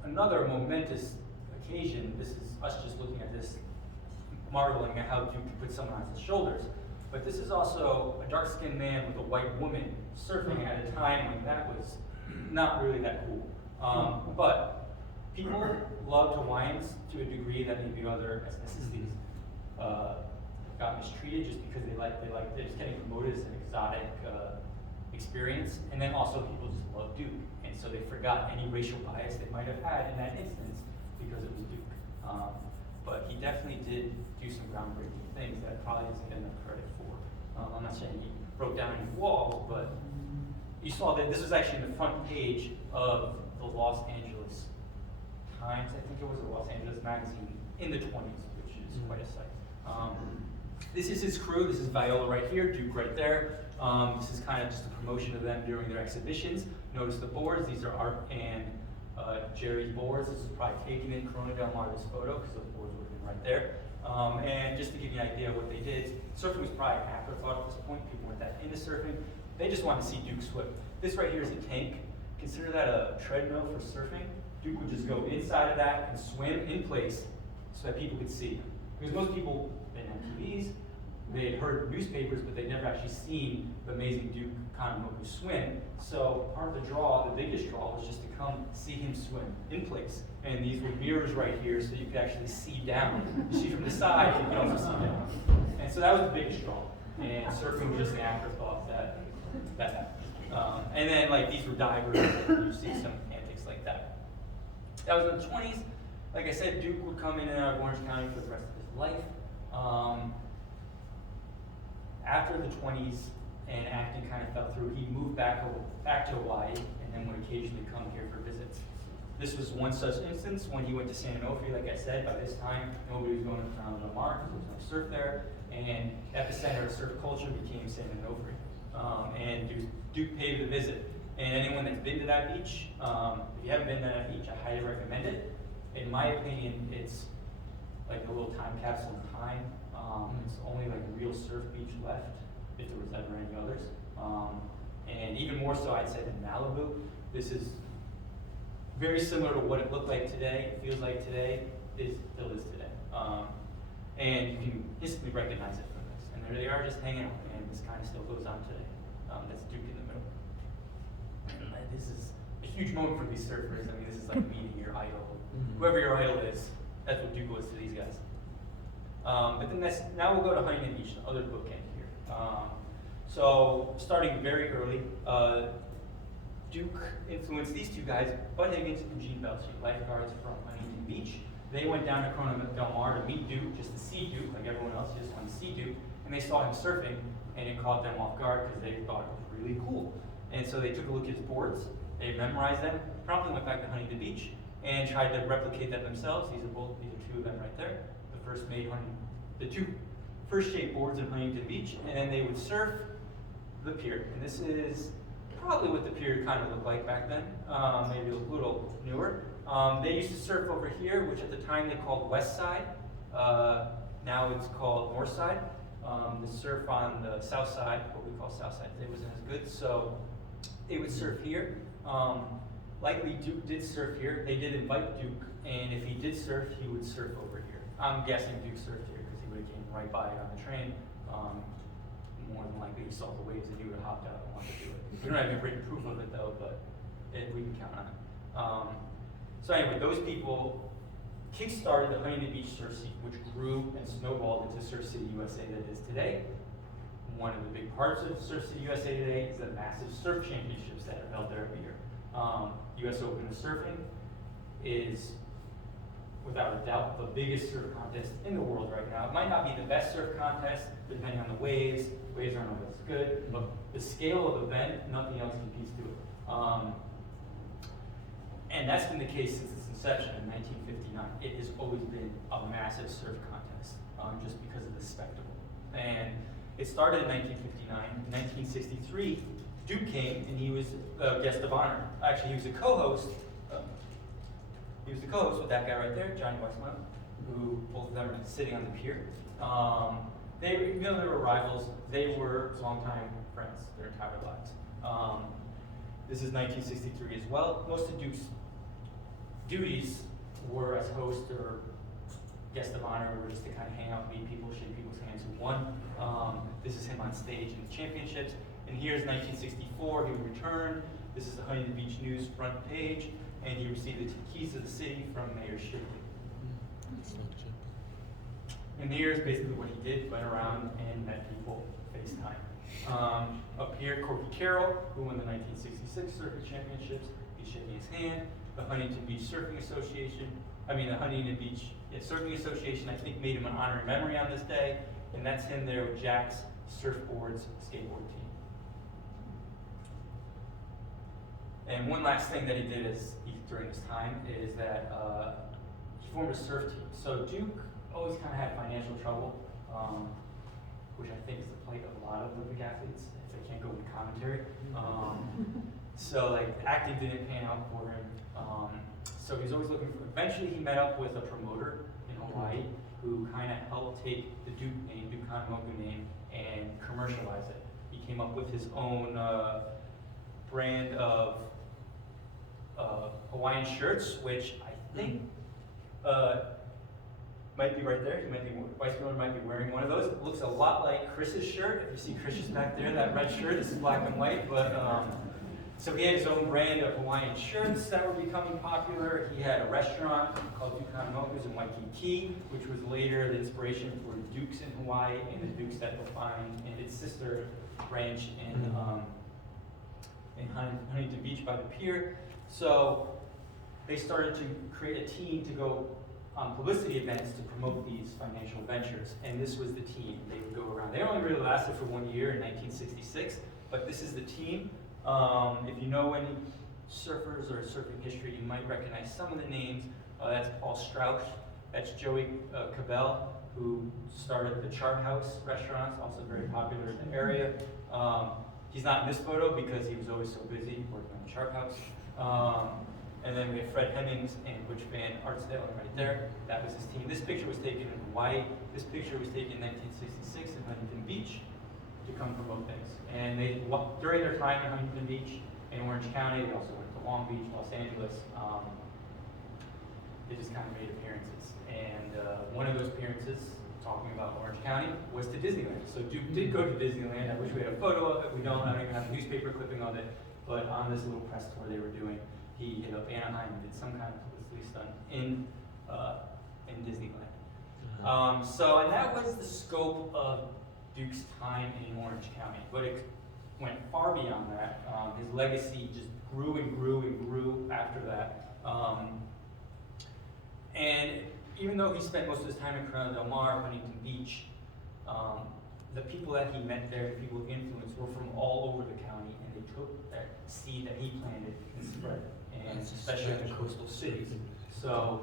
another momentous occasion, this is us just looking at this, marveling at how Duke could put someone on his shoulders. But this is also a dark-skinned man with a white woman surfing at a time when that was not really that cool. But people loved Hawaiians to a degree that maybe other ethnicities got mistreated just because they're just getting promoted as an exotic experience. And then also people just loved Duke. And so they forgot any racial bias they might have had in that instance because it was Duke. But he definitely did do some groundbreaking things that probably doesn't get enough credit for. I'm not saying he broke down any walls, but you saw that this was actually the front page of the Los Angeles Times. I think it was a Los Angeles magazine in the 20s, which is quite a sight. This is his crew. This is Viola right here, Duke right there. This is kind of just a promotion of them during their exhibitions. Notice the boards. These are Art and Jerry's boards. This is probably taken in Corona Del Mar's photo because those boards would have been right there. And just to give you an idea of what they did, surfing was probably an afterthought at this point. People weren't that into surfing. They just wanted to see Duke swim. This right here is a tank. Consider that a treadmill for surfing. Duke would just go inside of that and swim in place so that people could see him. Because most people didn't have TVs, they had heard newspapers, but they'd never actually seen the amazing Duke Kahanamoku swim. So part of the draw, the biggest draw, was just to come see him swim in place. And these were mirrors right here, so you could actually see down. You see from the side, you could also see down. And so that was the biggest draw. And surfing was just an afterthought that happened. And then like these were divers, and you see some antics like that. That was in the 20s. Like I said, Duke would come in and out of Orange County for the rest of his life. After the 20s and acting kind of fell through, he moved back to Hawaii and then would occasionally come here for visits. This was one such instance when he went to San Onofre. Like I said, by this time, nobody was going to Kahanamoku because there was no surf there, and epicenter of surf culture became San Onofre. And Duke paid the visit. And anyone that's been to that beach, if you haven't been to that beach, I highly recommend it. In my opinion, it's like a little time capsule in time. It's only like a real surf beach left, if there was ever any others. And even more so, I'd say, than Malibu. This is very similar to what it looked like today, it feels like today, still is today. And you can instantly recognize it from this. And there they are just hanging out, and this kind of still goes on today. That's Duke in the middle. And this is a huge moment for these surfers. I mean, this is like meeting your idol. Whoever your idol is, that's what Duke was to these guys. But then now we'll go to Huntington Beach, the other bookend here. So starting very early, Duke influenced these two guys, Bud Higgins and Gene Belsey, lifeguards from Huntington Beach. They went down to Corona Del Mar to meet Duke, just to see Duke, like everyone else, just wanted to see Duke. And they saw him surfing, and it caught them off guard because they thought it was really cool. And so they took a look at his boards, they memorized them, promptly went back to Huntington Beach, and tried to replicate them themselves. These are two of them right there. The two first shaped boards in Huntington Beach, and then they would surf the pier. And this is probably what the pier kind of looked like back then, maybe a little newer. They used to surf over here, which at the time they called West Side. Now it's called North Side. The surf on the South Side, what we call South Side today, wasn't as good, so they would surf here. Likely Duke did surf here. They did invite Duke, and if he did surf, he would surf over here. I'm guessing Duke surfed here because he would have came right by it on the train. More than likely he saw the waves and he would have hopped out and wanted to do it. We don't have any written proof of it though, but we can count on it. So anyway, those people kick-started the Huntington Beach surf scene, which grew and snowballed into Surf City, USA that it is today. One of the big parts of Surf City, USA today is the massive surf championships that are held there every year. US Open of Surfing is, without a doubt, the biggest surf contest in the world right now. It might not be the best surf contest, depending on the waves. Waves aren't always good, but the scale of the event, nothing else competes to it. And that's been the case since its inception in 1959. It has always been a massive surf contest, just because of the spectacle. And it started in 1959. In 1963, Duke came and he was a guest of honor. Actually, he was a co-host. He was the co-host with that guy right there, Johnny Weissmuller, who both of them are sitting on the pier. They were rivals. They were longtime friends their entire lives. This is 1963 as well. Most of Duke's duties were as host or guest of honor, or just to kind of hang out, meet people, shake people's hands who won. This is him on stage in the championships. And here's 1964, he returned. This is the Huntington Beach News front page, and he received the keys to the city from Mayor Shipley. And here's basically what he did, went around and met people FaceTime. Up here, Corky Carroll, who won the 1966 Circuit Championships, he's shaking his hand. The Huntington Beach Surfing Association, the Huntington Beach Surfing Association, I think, made him an honorary memory on this day, and that's him there with Jack's Surfboards skateboard team. And one last thing that he did during this time is that he formed a surf team. So Duke always kind of had financial trouble, which I think is the plight of a lot of Olympic athletes if they can't go into commentary. So like acting didn't pan out for him. So he's always looking for. Eventually, he met up with a promoter in Hawaii who kind of helped take the Duke name, Duke Kahanamoku name, and commercialize it. He came up with his own brand of Hawaiian shirts, which I think might be right there. He might be, Vice President might be wearing one of those. It looks a lot like Chris's shirt. If you see Chris's back there, that red shirt, this is black and white. But so he had his own brand of Hawaiian shirts that were becoming popular. He had a restaurant called Duke Kahanamoku's in Waikiki, which was later the inspiration for Dukes in Hawaii and the Dukes that you'll find in its sister ranch in Huntington Beach by the pier. So they started to create a team to go on publicity events to promote these financial ventures. And this was the team. They would go around. They only really lasted for 1 year in 1966, but this is the team. If you know any surfers or surfing history, you might recognize some of the names. That's Paul Strauch. That's Joey Cabell, who started the Chart House restaurants, also very popular in the area. He's not in this photo because he was always so busy working on the Chart House. And then we have Fred Hemmings and Butch Van Artsdale right there. That was his team. This picture was taken in Hawaii. This picture was taken in 1966 in Huntington Beach to come promote things. And they, during their time in Huntington Beach and Orange County, they also went to Long Beach, Los Angeles. They just kind of made appearances. And one of those appearances, talking about Orange County, was to Disneyland. So Duke did go to Disneyland. I wish we had a photo of it. We don't. I don't even have a newspaper clipping of it. But on this little press tour they were doing, he hit up Anaheim and did some kind of publicity stunt in Disneyland. And that was the scope of Duke's time in Orange County. But it went far beyond that. His legacy just grew and grew and grew after that. And even though he spent most of his time in Corona Del Mar, Huntington Beach, the people that he met there, the people of influence, were from all over the county, and they took that seed that he planted and spread it, and especially in the coastal cities. So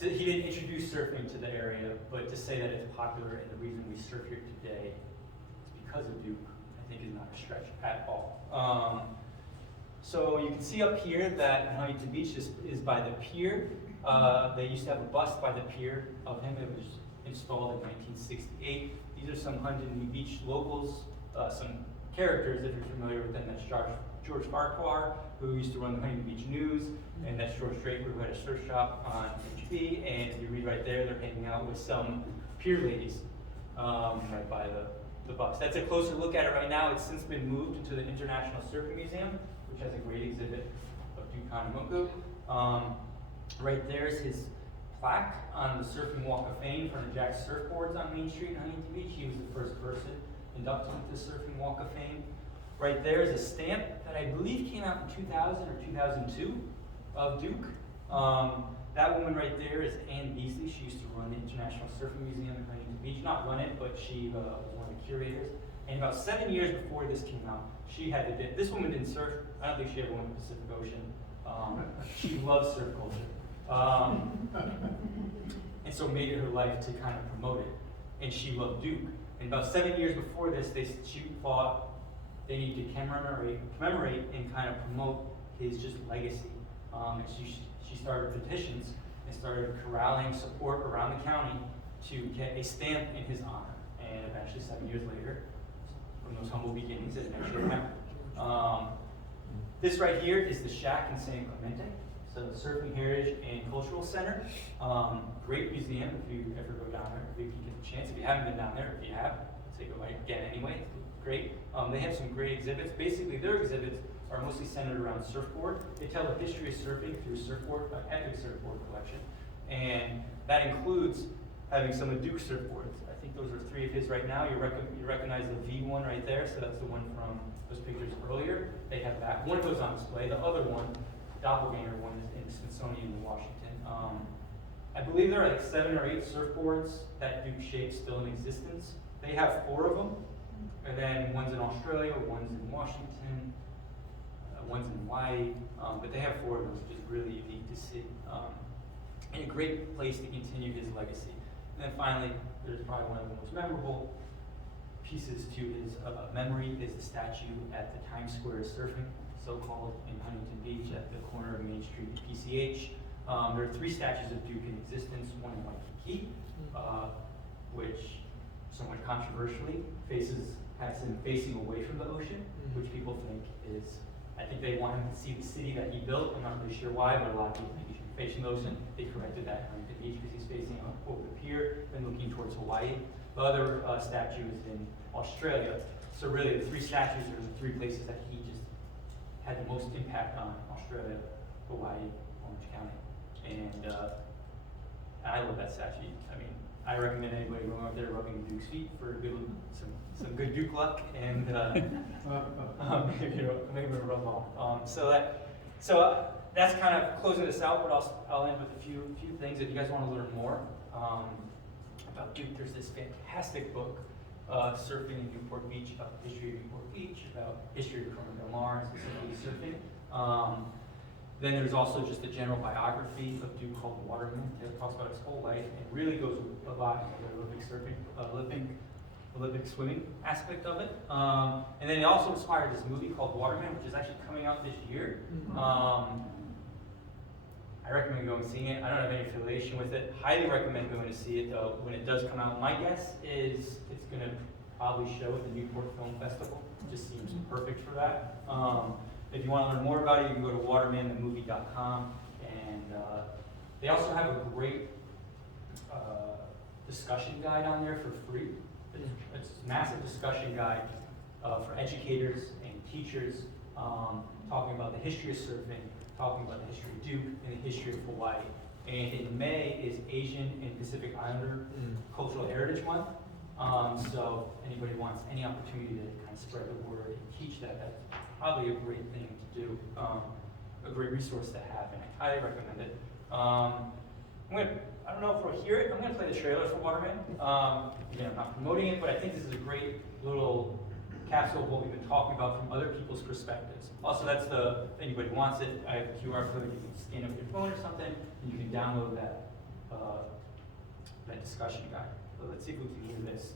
he didn't introduce surfing to the area, but to say that it's popular and the reason we surf here today is because of Duke, I think is not a stretch at all. So you can see up here that Huntington Beach is by the pier. They used to have a bust by the pier of him. It was installed in 1968. These are some Huntington Beach locals, some characters, if you're familiar with them. That's George Farquhar, who used to run the Huntington Beach News, and that's George Draper, who had a surf shop on HB. And you read right there, they're hanging out with some pier ladies right by the bus. That's a closer look at it right now. It's since been moved into the International Surfing Museum, which has a great exhibit of Duke Kahanamoku. Right there is his plaque on the Surfing Walk of Fame for the Jack's Surfboards on Main Street in Huntington Beach. He was the first person inducted into the Surfing Walk of Fame. Right there is a stamp that I believe came out in 2000 or 2002 of Duke. That woman right there is Ann Beasley. She used to run the International Surfing Museum in Huntington Beach. Not run it, but she was one of the curators. And about 7 years before this came out, she had this woman didn't surf. I don't think she ever went to the Pacific Ocean. She loves surf culture. And so made it her life to kind of promote it. And she loved Duke. And about 7 years before this, she thought they needed to commemorate and kind of promote his just legacy. And she started petitions and started corralling support around the county to get a stamp in his honor. And eventually, 7 years later, from those humble beginnings, it eventually happened. This right here is the Shack in San Clemente, so the Surfing Heritage and Cultural Center. Great museum if you ever go down there, if you get the chance. If you haven't been down there, if you have, I'd say go again anyway. It's great. They have some great exhibits. Basically, their exhibits are mostly centered around surfboard. They tell the history of surfing through surfboard, an epic surfboard collection, and that includes having some of Duke's surfboards. I think those are 3 of his right now. You recognize the V one right there, so that's the one from those pictures earlier. They have that. One of those on display. The other one, doppelganger one, is in the Smithsonian in Washington. I believe there are like 7 or 8 surfboards that Duke shaped still in existence. They have 4 of them, and then one's in Australia, one's in Washington, one's in Hawaii, but they have 4 of them, which is really unique to see. And a great place to continue his legacy. And then finally, there's probably one of the most memorable pieces to his memory is the statue at the Times Square Surfing, so-called, in Huntington Beach at the corner of Main Street and PCH. There are 3 statues of Duke in existence, one in Waikiki, which somewhat controversially has him facing away from the ocean, which people think is, I think they want him to see the city that he built. I'm not really sure why, but a lot of people think he should be facing the ocean. They corrected that at Huntington Beach because he's facing over the pier and looking towards Hawaii. The other statue is in Australia. So really the 3 statues are the 3 places that he just had the most impact on: Australia, Hawaii, Orange County. And I love that statue. I mean, I recommend anybody going out there rubbing Duke's feet for some good Duke luck, and maybe a rub off. So that's kind of closing this out. But I'll end with a few things. If you guys want to learn more about Duke, there's this fantastic book, Surfing in Newport Beach, about the history of Newport Beach, about history of Corona Del Mar, and specifically surfing. Then there's also just a general biography of Duke called Waterman. It talks about his whole life and really goes a lot into the Olympic surfing, Olympic swimming aspect of it. And then it also inspired this movie called Waterman, which is actually coming out this year. I recommend going and seeing it. I don't have any affiliation with it. Highly recommend going to see it though when it does come out. My guess is it's going to probably show at the Newport Film Festival. It just seems perfect for that. If you want to learn more about it, you can go to watermanthemovie.com, and they also have a great discussion guide on there for free. It's a massive discussion guide for educators and teachers, talking about the history of surfing, talking about the history of Duke, and the history of Hawaii. And in May is Asian and Pacific Islander Cultural Heritage Month. So anybody wants any opportunity to kind of spread the word and teach that, that's probably a great thing to do, a great resource to have, and I highly recommend it. I don't know if we'll hear it, I'm going to play the trailer for Waterman. Again, I'm not promoting it, but I think this is a great little capsule of what we've been talking about from other people's perspectives. Also, that's if anybody wants it, I have a QR code you can scan up your phone or something, and you can download that, that discussion guide. So let's see if we can hear this.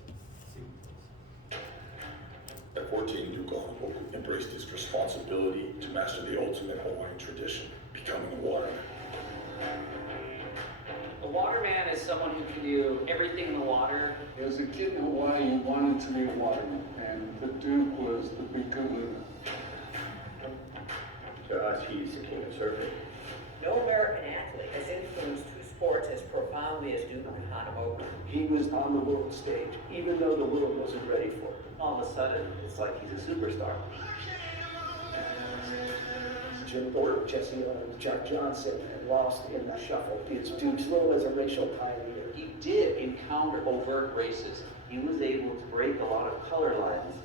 At 14, Duke Kahanamoku embraced his responsibility to master the ultimate Hawaiian tradition, becoming a waterman. A waterman is someone who can do everything in the water. As a kid in Hawaii, you wanted to be a waterman, and the Duke was the big kahuna. To us, he's the king of surfing. No American athlete has influenced two sports as profoundly as Duke Kahanamoku. He was on the world stage, even though the world wasn't ready for it. All of a sudden, it's like he's a superstar. Jim Thorpe, Jesse Owens, Jack Johnson, and lost in the shuffle. It's Duke's role as a racial pioneer. He did encounter overt racism. He was able to break a lot of color lines.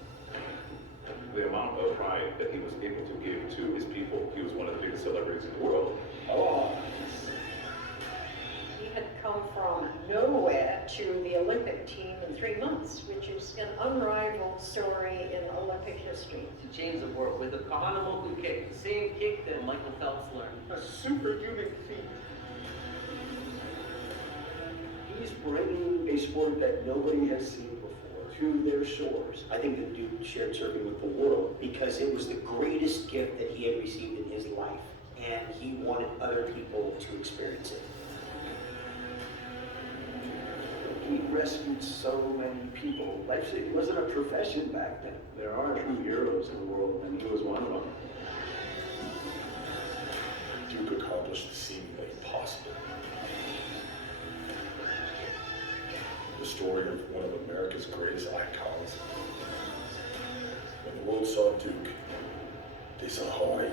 The amount of pride that he was able to give to his people, he was one of the biggest celebrities in the world. Oh. He had come from nowhere to the Olympic team in 3 months, which is an unrivaled story in Olympic history. To change the world with a Kahanamoku kick, the same kick that Michael Phelps learned. A superhuman feat. He's bringing a sport that nobody has seen before to their shores. I think that Duke shared surfing with the world because it was the greatest gift that he had received in his life, and he wanted other people to experience it. He rescued so many people. Lifesaving wasn't a profession back then. There are true heroes in the world, and he was one of them. Duke accomplished the seemingly impossible. The story of one of America's greatest icons. When the world saw Duke, they saw Hawaii.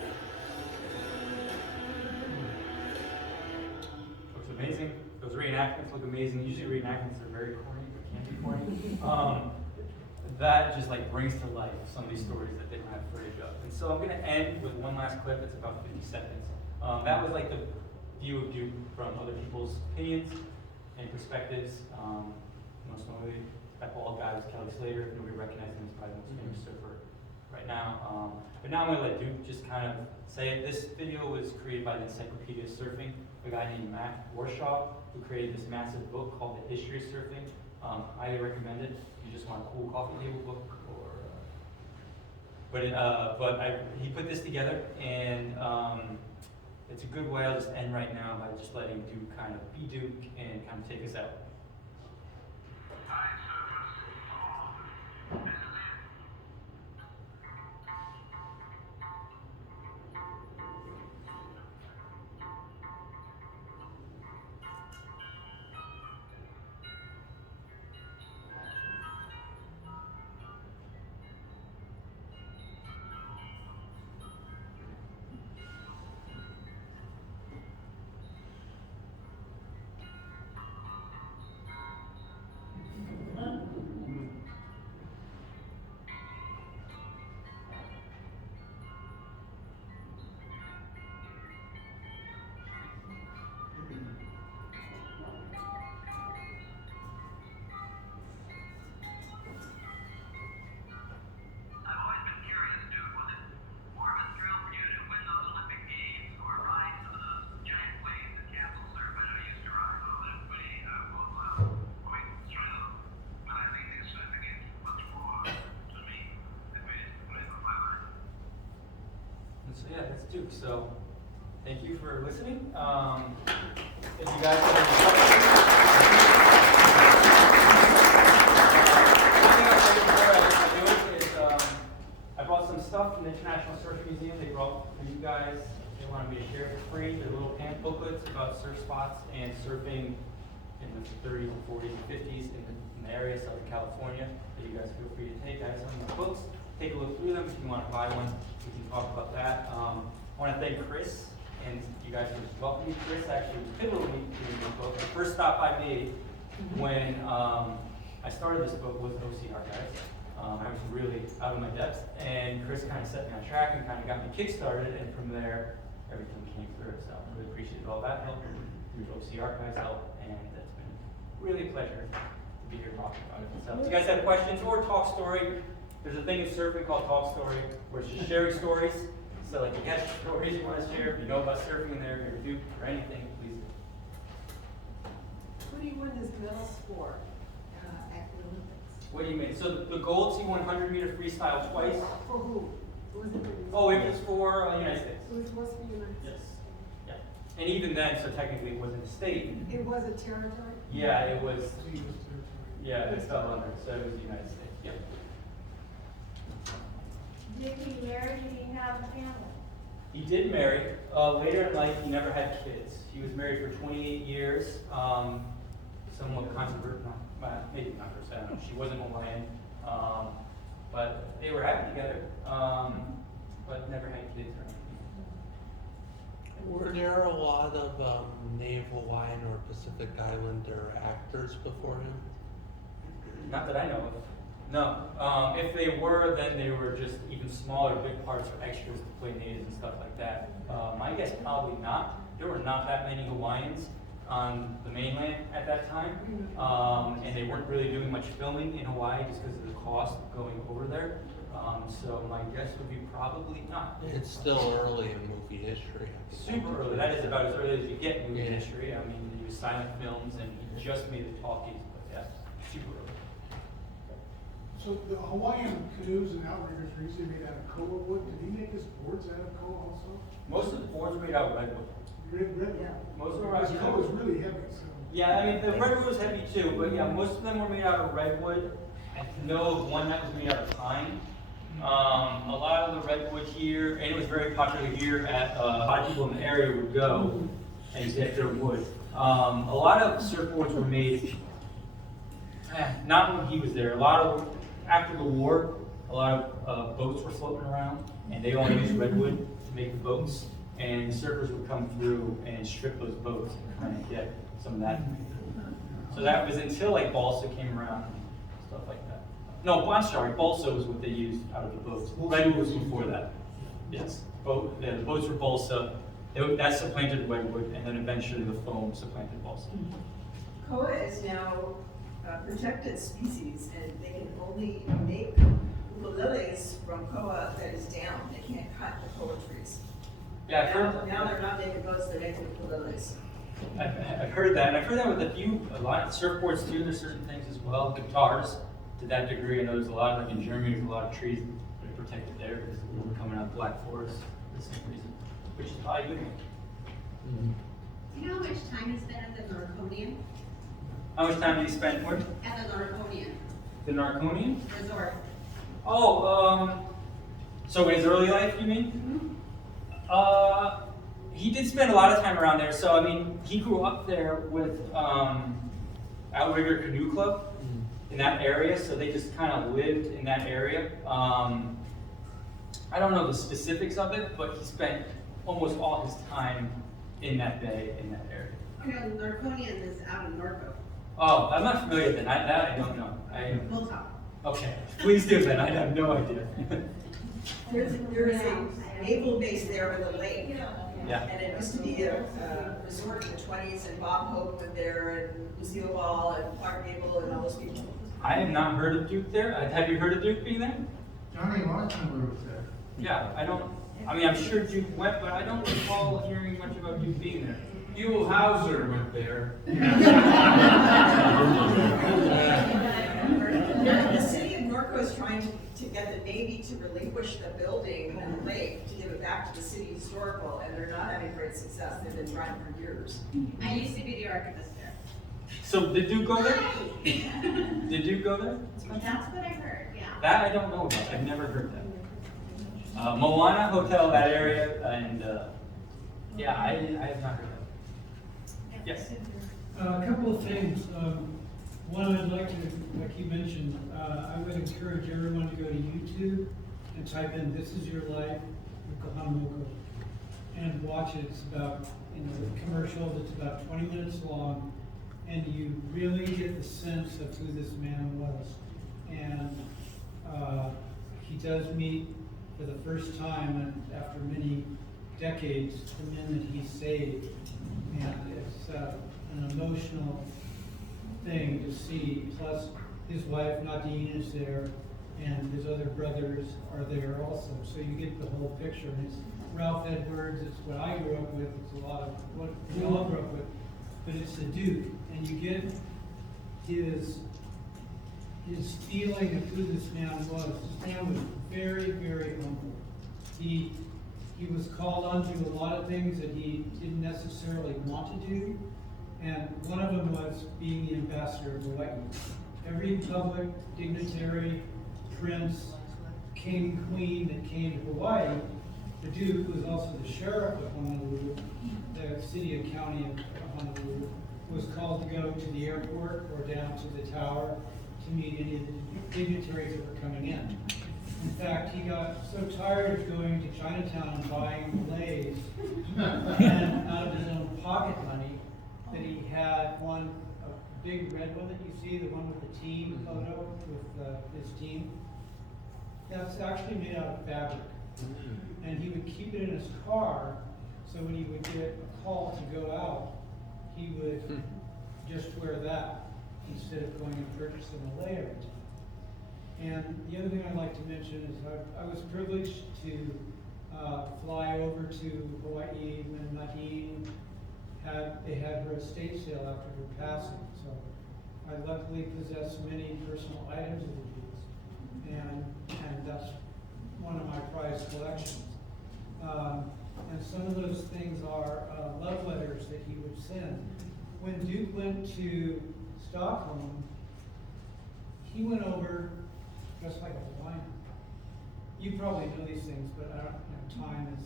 Looks amazing. Those reenactments look amazing. Usually reenactments are very corny, but can be corny. That just like brings to life some of these stories that they don't have footage of. And so I'm gonna end with one last clip. It's about 50 seconds. That was like the view of Duke from other people's opinions and perspectives. Most notably, that bald guy was Kelly Slater. Nobody recognizes him as probably the most famous surfer right now. But now I'm gonna let Duke just kind of say it. This video was created by the Encyclopedia of Surfing, a guy named Matt Warshaw, who created this massive book called The History of Surfing. Highly recommend it if you just want a cool coffee table book. He put this together, and it's a good way. I'll just end right now by just letting Duke kind of be Duke and kind of take us out. So yeah, that's Duke. So thank you for listening. If you guys have any questions, one thing I'll say before I do it is I brought some stuff from the International Surf Museum. They brought for you guys. They wanted me to share it for free. They're little pamphlet booklets about surf spots and surfing in the 30s and 40s and 50s in the area of Southern California that you guys feel free to take. I have some of the books. Take a look through them. If you want to buy one, we can talk about that. I want to thank Chris, and you guys can welcome me. Chris actually was pivotal in this book. The first stop I made when I started this book was OCR, guys. I was really out of my depth, and Chris kind of set me on track and kind of got me kick-started, and from there, everything came through. So I really appreciate all that help, through OCR guys' help, and it's been really a pleasure to be here talking about it. So if you guys have questions or talk story, there's a thing in surfing called Talk Story, where it's just sharing stories. So like, if you have stories you want to share, if you know about surfing in there, or Duke, or anything, please. Who do you win this medals for at the Olympics? What do you mean? So the gold T100 meter freestyle twice. For who? Was it Oh, it was for the United States. It was for the United States. Yes. Yeah. And even then, so technically it wasn't a state. It was a territory? Yeah, it was. Yeah, it fell under. So it was the United States. Yep. Did he marry? Did he have a family? He did marry. Later in life, he never had kids. He was married for 28 years. Somewhat controversial, maybe not for I don't know. She wasn't Hawaiian, but they were happy together, but never had kids or anything. Were there a lot of Native Hawaiian or Pacific Islander actors before him? Not that I know of. No. If they were, then they were just even smaller, big parts or extras to play natives and stuff like that. My guess, probably not. There were not that many Hawaiians on the mainland at that time, and they weren't really doing much filming in Hawaii just because of the cost of going over there. So my guess would be probably not. It's still early in movie history. Super early. That is about as early as you get in movie history. I mean, he was silent films, and he just made the talkies, but yeah, super early. So the Hawaiian canoes and outriggers were usually made out of koa wood. Did he make his boards out of koa also? Most of the boards were made out of redwood. Red, yeah. Most of them are because koa is really heavy. So. Yeah, I mean, the redwood was heavy too, but yeah, most of them were made out of redwood. I know of one that was made out of pine. A lot of the redwood here, and it was very popular here at, a lot of people in the area would go and get their wood. A lot of surfboards were made, not when he was there, a lot of, after the war, a lot of boats were floating around, and they only used redwood to make the boats, and the surfers would come through and strip those boats and kind of get some of that. So that was until like balsa came around and stuff like that. No, I'm sorry, balsa was what they used out of the boats. Redwood was before that. Yes, the boats were balsa. That supplanted redwood, and then eventually the foam supplanted balsa. Koa is now a protected species, and they can only make ukuleles from koa that is down. They can't cut the koa trees. Yeah, I've heard. Now they're not making boats, they're making ukuleles. I've heard that, and I've heard that with a lot of surfboards too. There's certain things as well. Guitars, to that degree. I know there's a lot, like in Germany, there's a lot of trees that are protected there because we're coming out of Black Forest for the same reason, which is probably a good one. Do you know how much time he spent at the Narconian? How much time did he spend where? At the Narconian The Narconian? resort. Oh, so in his early life, you mean? He did spend a lot of time around there. So, I mean, he grew up there with Outrigger Canoe Club in that area. So they just kind of lived in that area. I don't know the specifics of it, but he spent almost all his time in that bay, in that area. You know, Narconian is out in Norfolk. Oh, I'm not familiar with that. That I don't know. We'll talk. Okay, please do then. I have no idea. There is a naval base there with a lake. Yeah. And it used to be a resort in the 20s, and Bob Hope went there, and Lucille Ball, and Clark Gable, and all those people. I have not heard of Duke there. Have you heard of Duke being there? Johnny Martin was there. Yeah, I mean, I'm sure Duke went, but I don't recall hearing much about Duke being there. Hugh Hauser went there. The city of Norco is trying to get the Navy to relinquish the building and the lake to give it back to the city historical, and they're not having great success. They've been trying for years. I used to be the archivist there. So did Duke go there? Did Duke go there? That's what I heard, yeah. That I don't know about. I've never heard that. Moana Hotel, that area, and yeah, I have not heard that. Yes. A couple of things. One, I'd like to, like you mentioned, I would encourage everyone to go to YouTube and type in "This Is Your Life" with Kahanamoku and watch it. It's about, the commercials. It's about 20 minutes long, and you really get the sense of who this man was. And he does meet for the first time, and after many decades, the men that he saved. And it's an emotional thing to see. Plus, his wife Nadine is there, and his other brothers are there also. So you get the whole picture. And it's Ralph Edwards. It's what I grew up with. It's a lot of what we all grew up with. But it's the Duke, and you get his feeling of who this man was. This man was very, very humble. He was called on to do a lot of things that he didn't necessarily want to do, and one of them was being the ambassador of Hawaii. Every public dignitary, prince, king, queen that came to Hawaii, the Duke was also the sheriff of Honolulu, the city and county of Honolulu, was called to go to the airport or down to the tower to meet any of the dignitaries that were coming in. In fact, he got so tired of going to Chinatown and buying Lays and out of his own pocket money that he had a big red one that you see, the one with the team photo with his team. That's actually made out of fabric. And he would keep it in his car, so when he would get a call to go out, he would just wear that instead of going and purchasing a lay every time. And the other thing I'd like to mention is I was privileged to fly over to Hawaii when Nadine had her estate sale after her passing. So I luckily possess many personal items of these, and that's one of my prized collections. And some of those things are love letters that he would send. when Duke went to Stockholm, he went over dressed like a Hawaiian. You probably know these things, but I don't know, time is,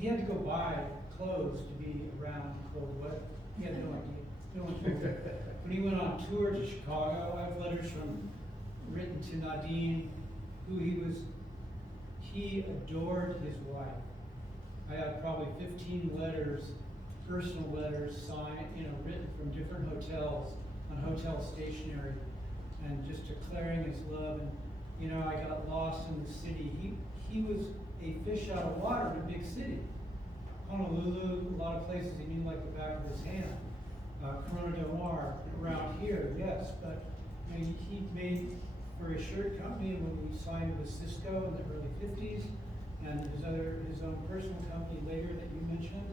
he had to go buy clothes to be around cold weather. He had no idea. No one told him. When he went on tour to Chicago, I have letters written to Nadine, who he adored his wife. I have probably 15 letters, personal letters signed, written from different hotels on hotel stationery, and just declaring his love. And I got lost in the city. He was a fish out of water in a big city. Honolulu, a lot of places he knew like the back of his hand. Corona del Mar, around here, yes, but he made for a shirt company when we signed with Cisco in the early 50s, and his own personal company later that you mentioned.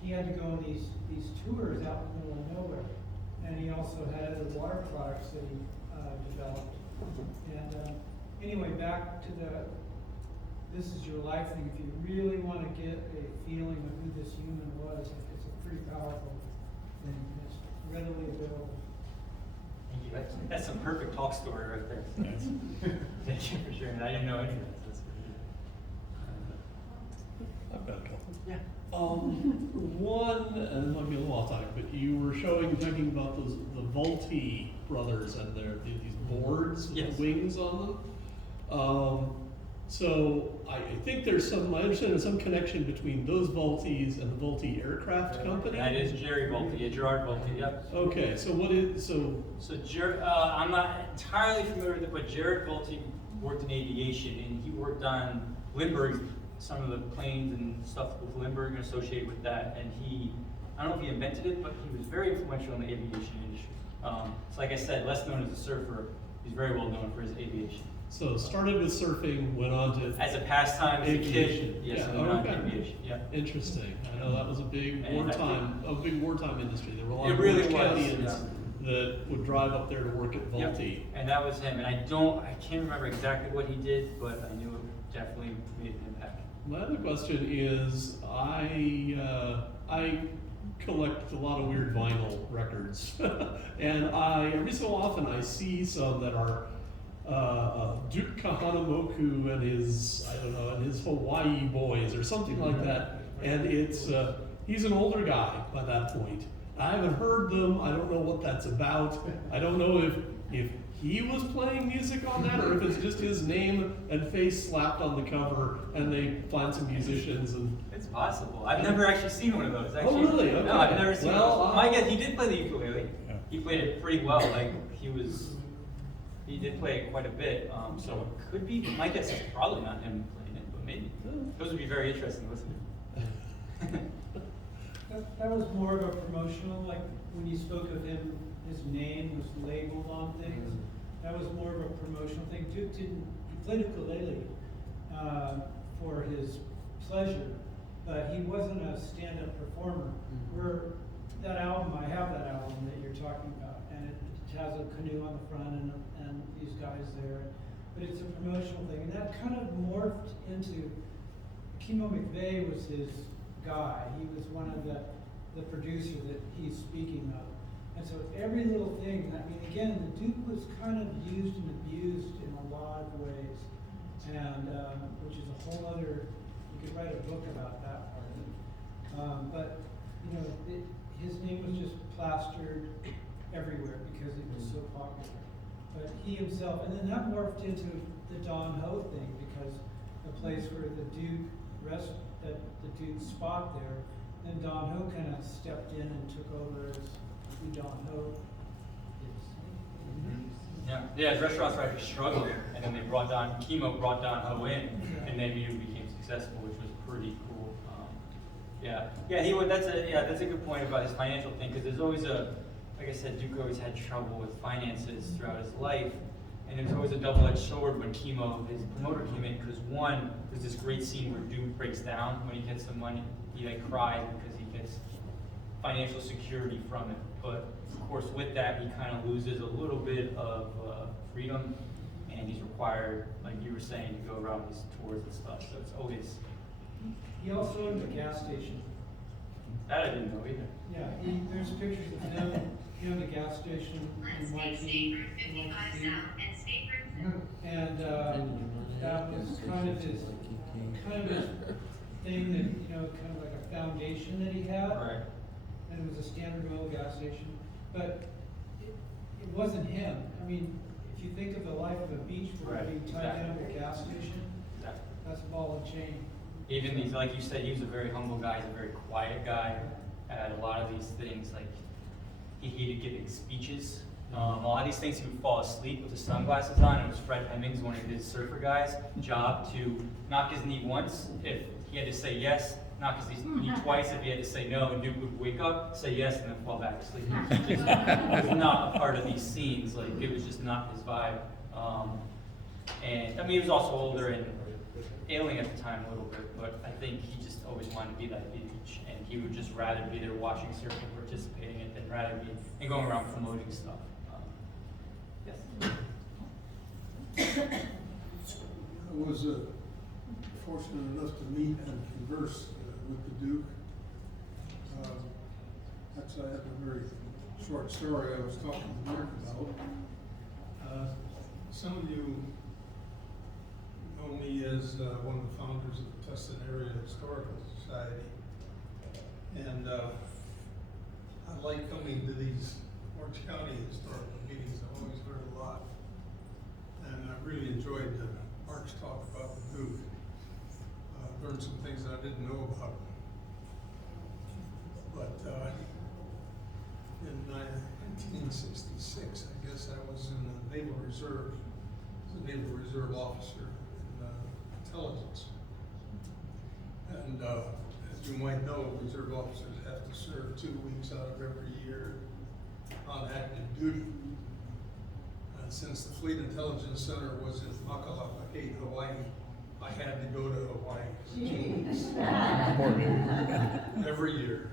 He had to go on these tours out in the middle of nowhere, and he also had other water products that he developed. And anyway, back to this is your life thing. If you really want to get a feeling of who this human was, it's a pretty powerful thing. It's readily available. Thank you. That's some perfect talk story right there. Thank you for sharing. I didn't know any of that. That's I've got a couple. Yeah. One, and it might be a little off topic, but you were talking about the Volti brothers and these boards with Yes. wings on them. So I think I understand there's some connection between those Voltis and the Volti Aircraft Company. That is Jerry Volti, Gerard Volti, yep. Okay, so I'm not entirely familiar with it, but Jared Volti worked in aviation, and he worked on Lindbergh, some of the planes and stuff with Lindbergh associated with that, and I don't know if he invented it, but he was very influential in the aviation industry. So like I said, less known as a surfer, he's very well known for his aviation. So started with surfing, went on to as a pastime as aviation. a kid. Yes, Yeah, went on okay. to aviation. Yeah. Interesting. I know that was a big And wartime industry. There were a lot It of really British was, Canadians that would drive up there to work at Volti. Yep. And that was him. And I can't remember exactly what he did, but I knew it definitely made an impact. My other question is, I collect a lot of weird vinyl records, and every so often I see some that are Duke Kahanamoku and his Hawaii Boys or something like that, and it's he's an older guy by that point. I haven't heard them. I don't know what that's about. I don't know if he was playing music on that, or if it's just his name and face slapped on the cover, and they find some musicians and. It's possible. I've never actually seen one of those. Actually. Oh, really? Okay. No, I've never seen Well, one. I guess he did play the ukulele. Yeah. He played it pretty well. Like he did play it quite a bit. So it could be. My guess is probably not him playing it, but maybe. Those would be very interesting to listen to. That was more of a promotional, like when you spoke of him, his name was labeled on things. That was more of a promotional thing. Duke he played ukulele for his pleasure, but he wasn't a stand-up performer. That album, I have that album that you're talking about, and it has a canoe on the front and these guys there. But it's a promotional thing, and that kind of morphed into, Kimo McVeigh was his guy. He was one of the producer that he's speaking of. And so every little thing, again, the Duke was kind of used and abused in a lot of ways, and which is a whole other, you could write a book about that part of it. But, his name was just plastered everywhere because it was so popular. But he himself, and then that morphed into the Don Ho thing, because the place where the Duke the Duke spot there, then Don Ho kind of stepped in and took over as who Don Ho is. Yeah, his restaurants were actually struggling, and then Kimo brought Don Ho in, and then he became successful, which was pretty cool. That's a good point about his financial thing, because there's always like I said, Duke always had trouble with finances throughout his life, and there's always a double-edged sword when Kimo, his promoter, came in, because one, there's this great scene where Duke breaks down when he gets the money. He cries because he gets financial security from it. But of course, with that, he kind of loses a little bit of freedom, and he's required, like you were saying, to go around these tours and stuff. So it's always. He also owned a gas station. That I didn't know either. Yeah, there's pictures of him at the gas station in Waikiki. And that was kind of his thing that, kind of like a foundation that he had. Right. And it was a Standard Oil gas station. But it wasn't him. I mean, if you think of the life of a beach boy being tied down to a gas station, that's a ball and chain. Even these, like you said, he was a very humble guy. He's a very quiet guy. Had a lot of these things, like he hated giving speeches. A lot of these things he would fall asleep with his sunglasses on. It was Fred Hemmings, one of his surfer guys' job to knock his knee once if he had to say yes, knock his knee twice if he had to say no, and Duke would wake up, say yes, and then fall back asleep. He just was not a part of these scenes. Like, it was just not his vibe. And I mean, he was also older and ailing at the time a little bit, but I think he just always wanted to be that beach, and he would just rather be there watching surfing, participating in it, than rather be and going around promoting stuff. Yes. I was fortunate enough to meet and converse with the Duke. Actually, I have a very short story I was talking to Mark about. Some of you know me as one of the founders of the Tustin Area Historical Society. And I like coming to these Orange County historical meetings. I always learn a lot. And I really enjoyed Mark's talk about the Duke. Learned some things that I didn't know about him. But in 1966, I guess I was in the Naval Reserve. I was a Naval Reserve officer in intelligence. And as you might know, reserve officers have to serve 2 weeks out of every year on active duty. And since the Fleet Intelligence Center was in Makalapake, Hawaii, I had to go to Hawaii for 2 weeks. Every year.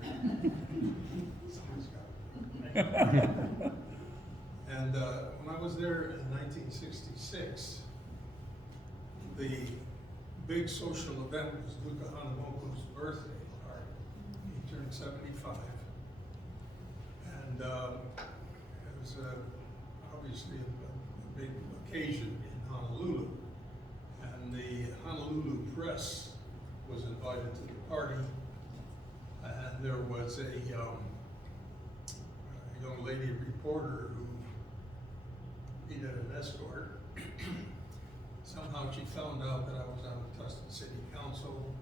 Somebody's got it. And when I was there in 1966, the big social event was Duke Kahanamoku's birthday party. He turned 75. And it was obviously a big occasion in Honolulu. And the Honolulu press was invited to the party. And there was a young lady reporter who needed an escort. Somehow she found out that I was on the Tustin City Council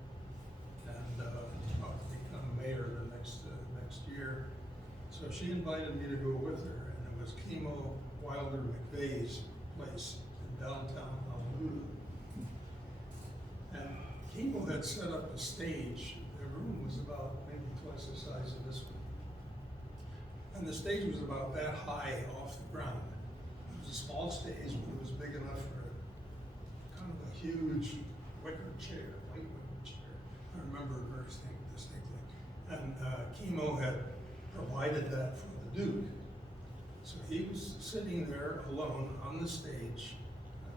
and about to become mayor the next year. So she invited me to go with her, and it was Kimo Wilder McVeigh's place in downtown Honolulu. And Kimo had set up a stage. The room was about maybe twice the size of this one. And the stage was about that high off the ground. It was a small stage, but it was big enough for kind of a huge wicker chair, white wicker chair. I remember it very distinctly. And Kimo had provided that for the Duke. So he was sitting there alone on the stage,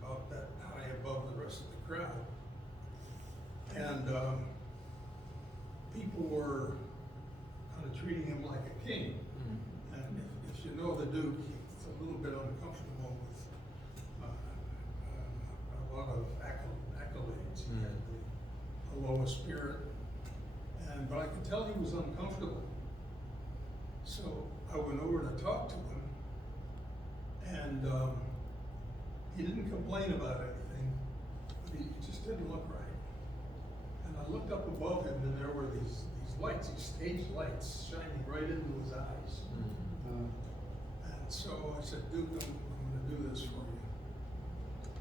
about that high above the rest of the crowd. And people were kind of treating him like a king. And if you know the Duke, he's a little bit uncomfortable with a lot of accolades. He had the lowest spirit, but I could tell he was uncomfortable. So I went over to talk to him, and he didn't complain about anything, but he just didn't look right. And I looked up above him, and there were these lights, these stage lights, shining right into his eyes. And so I said, Duke, I'm going to do this for you.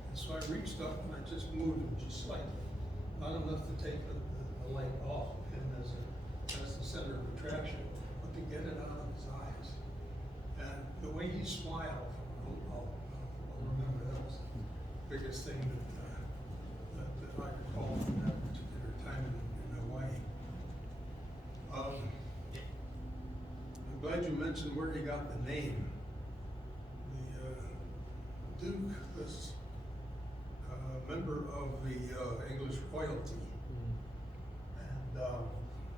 And so I reached up and I just moved him just slightly, not enough to take the light off of him as the center of attraction, but to get it out of his eyes. And the way he smiled, I'll remember that was the biggest thing that I recall from that particular time in Hawaii. I'm glad you mentioned where he got the name. The Duke was a member of the English royalty, and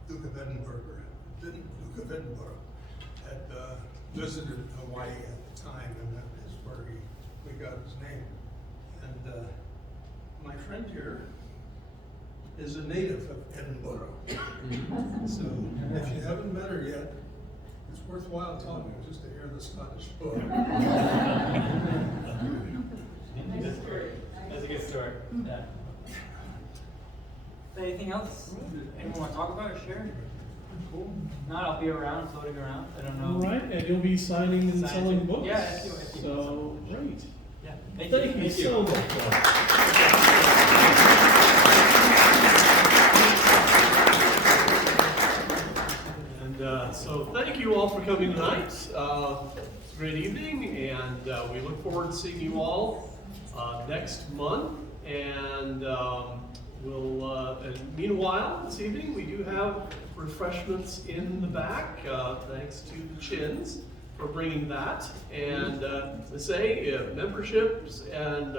Duke of Edinburgh, Duke of Edinburgh, had visited Hawaii at the time, and that is where we got his name. And my friend here is a native of Edinburgh. So if you haven't met her yet, it's worthwhile telling her just to hear the Scottish book. That's a good story. Yeah. Anything else? Anyone want to talk about or share? Cool. If not, I'll be around, floating around. I don't know. All right, and you'll be signing and selling books. Yeah, I see. So, great. Yeah. Thank you so much. And so thank you all for coming tonight. It's a great evening, and we look forward to seeing you all next month. And and meanwhile, this evening we do have refreshments in the back. Thanks to the Chins for bringing that. And to say, memberships and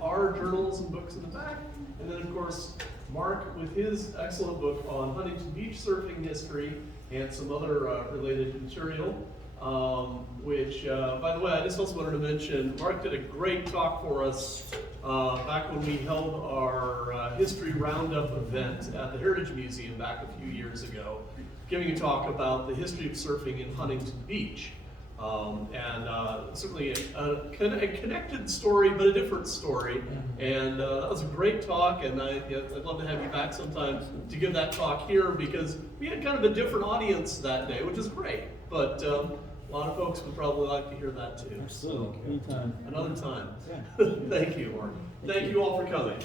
our journals and books in the back. And then, of course, Mark with his excellent book on Huntington Beach surfing history and some other related material. Which, by the way, I just also wanted to mention, Mark did a great talk for us back when we held our History Roundup event at the Heritage Museum back a few years ago, giving a talk about the history of surfing in Huntington Beach. Certainly a connected story, but a different story. And that was a great talk, and I'd love to have you back sometime to give that talk here, because we had kind of a different audience that day, which is great. But a lot of folks would probably like to hear that too. Absolutely. So, anytime. Another time. Yeah. Thank you, Mark. Thank you all for coming.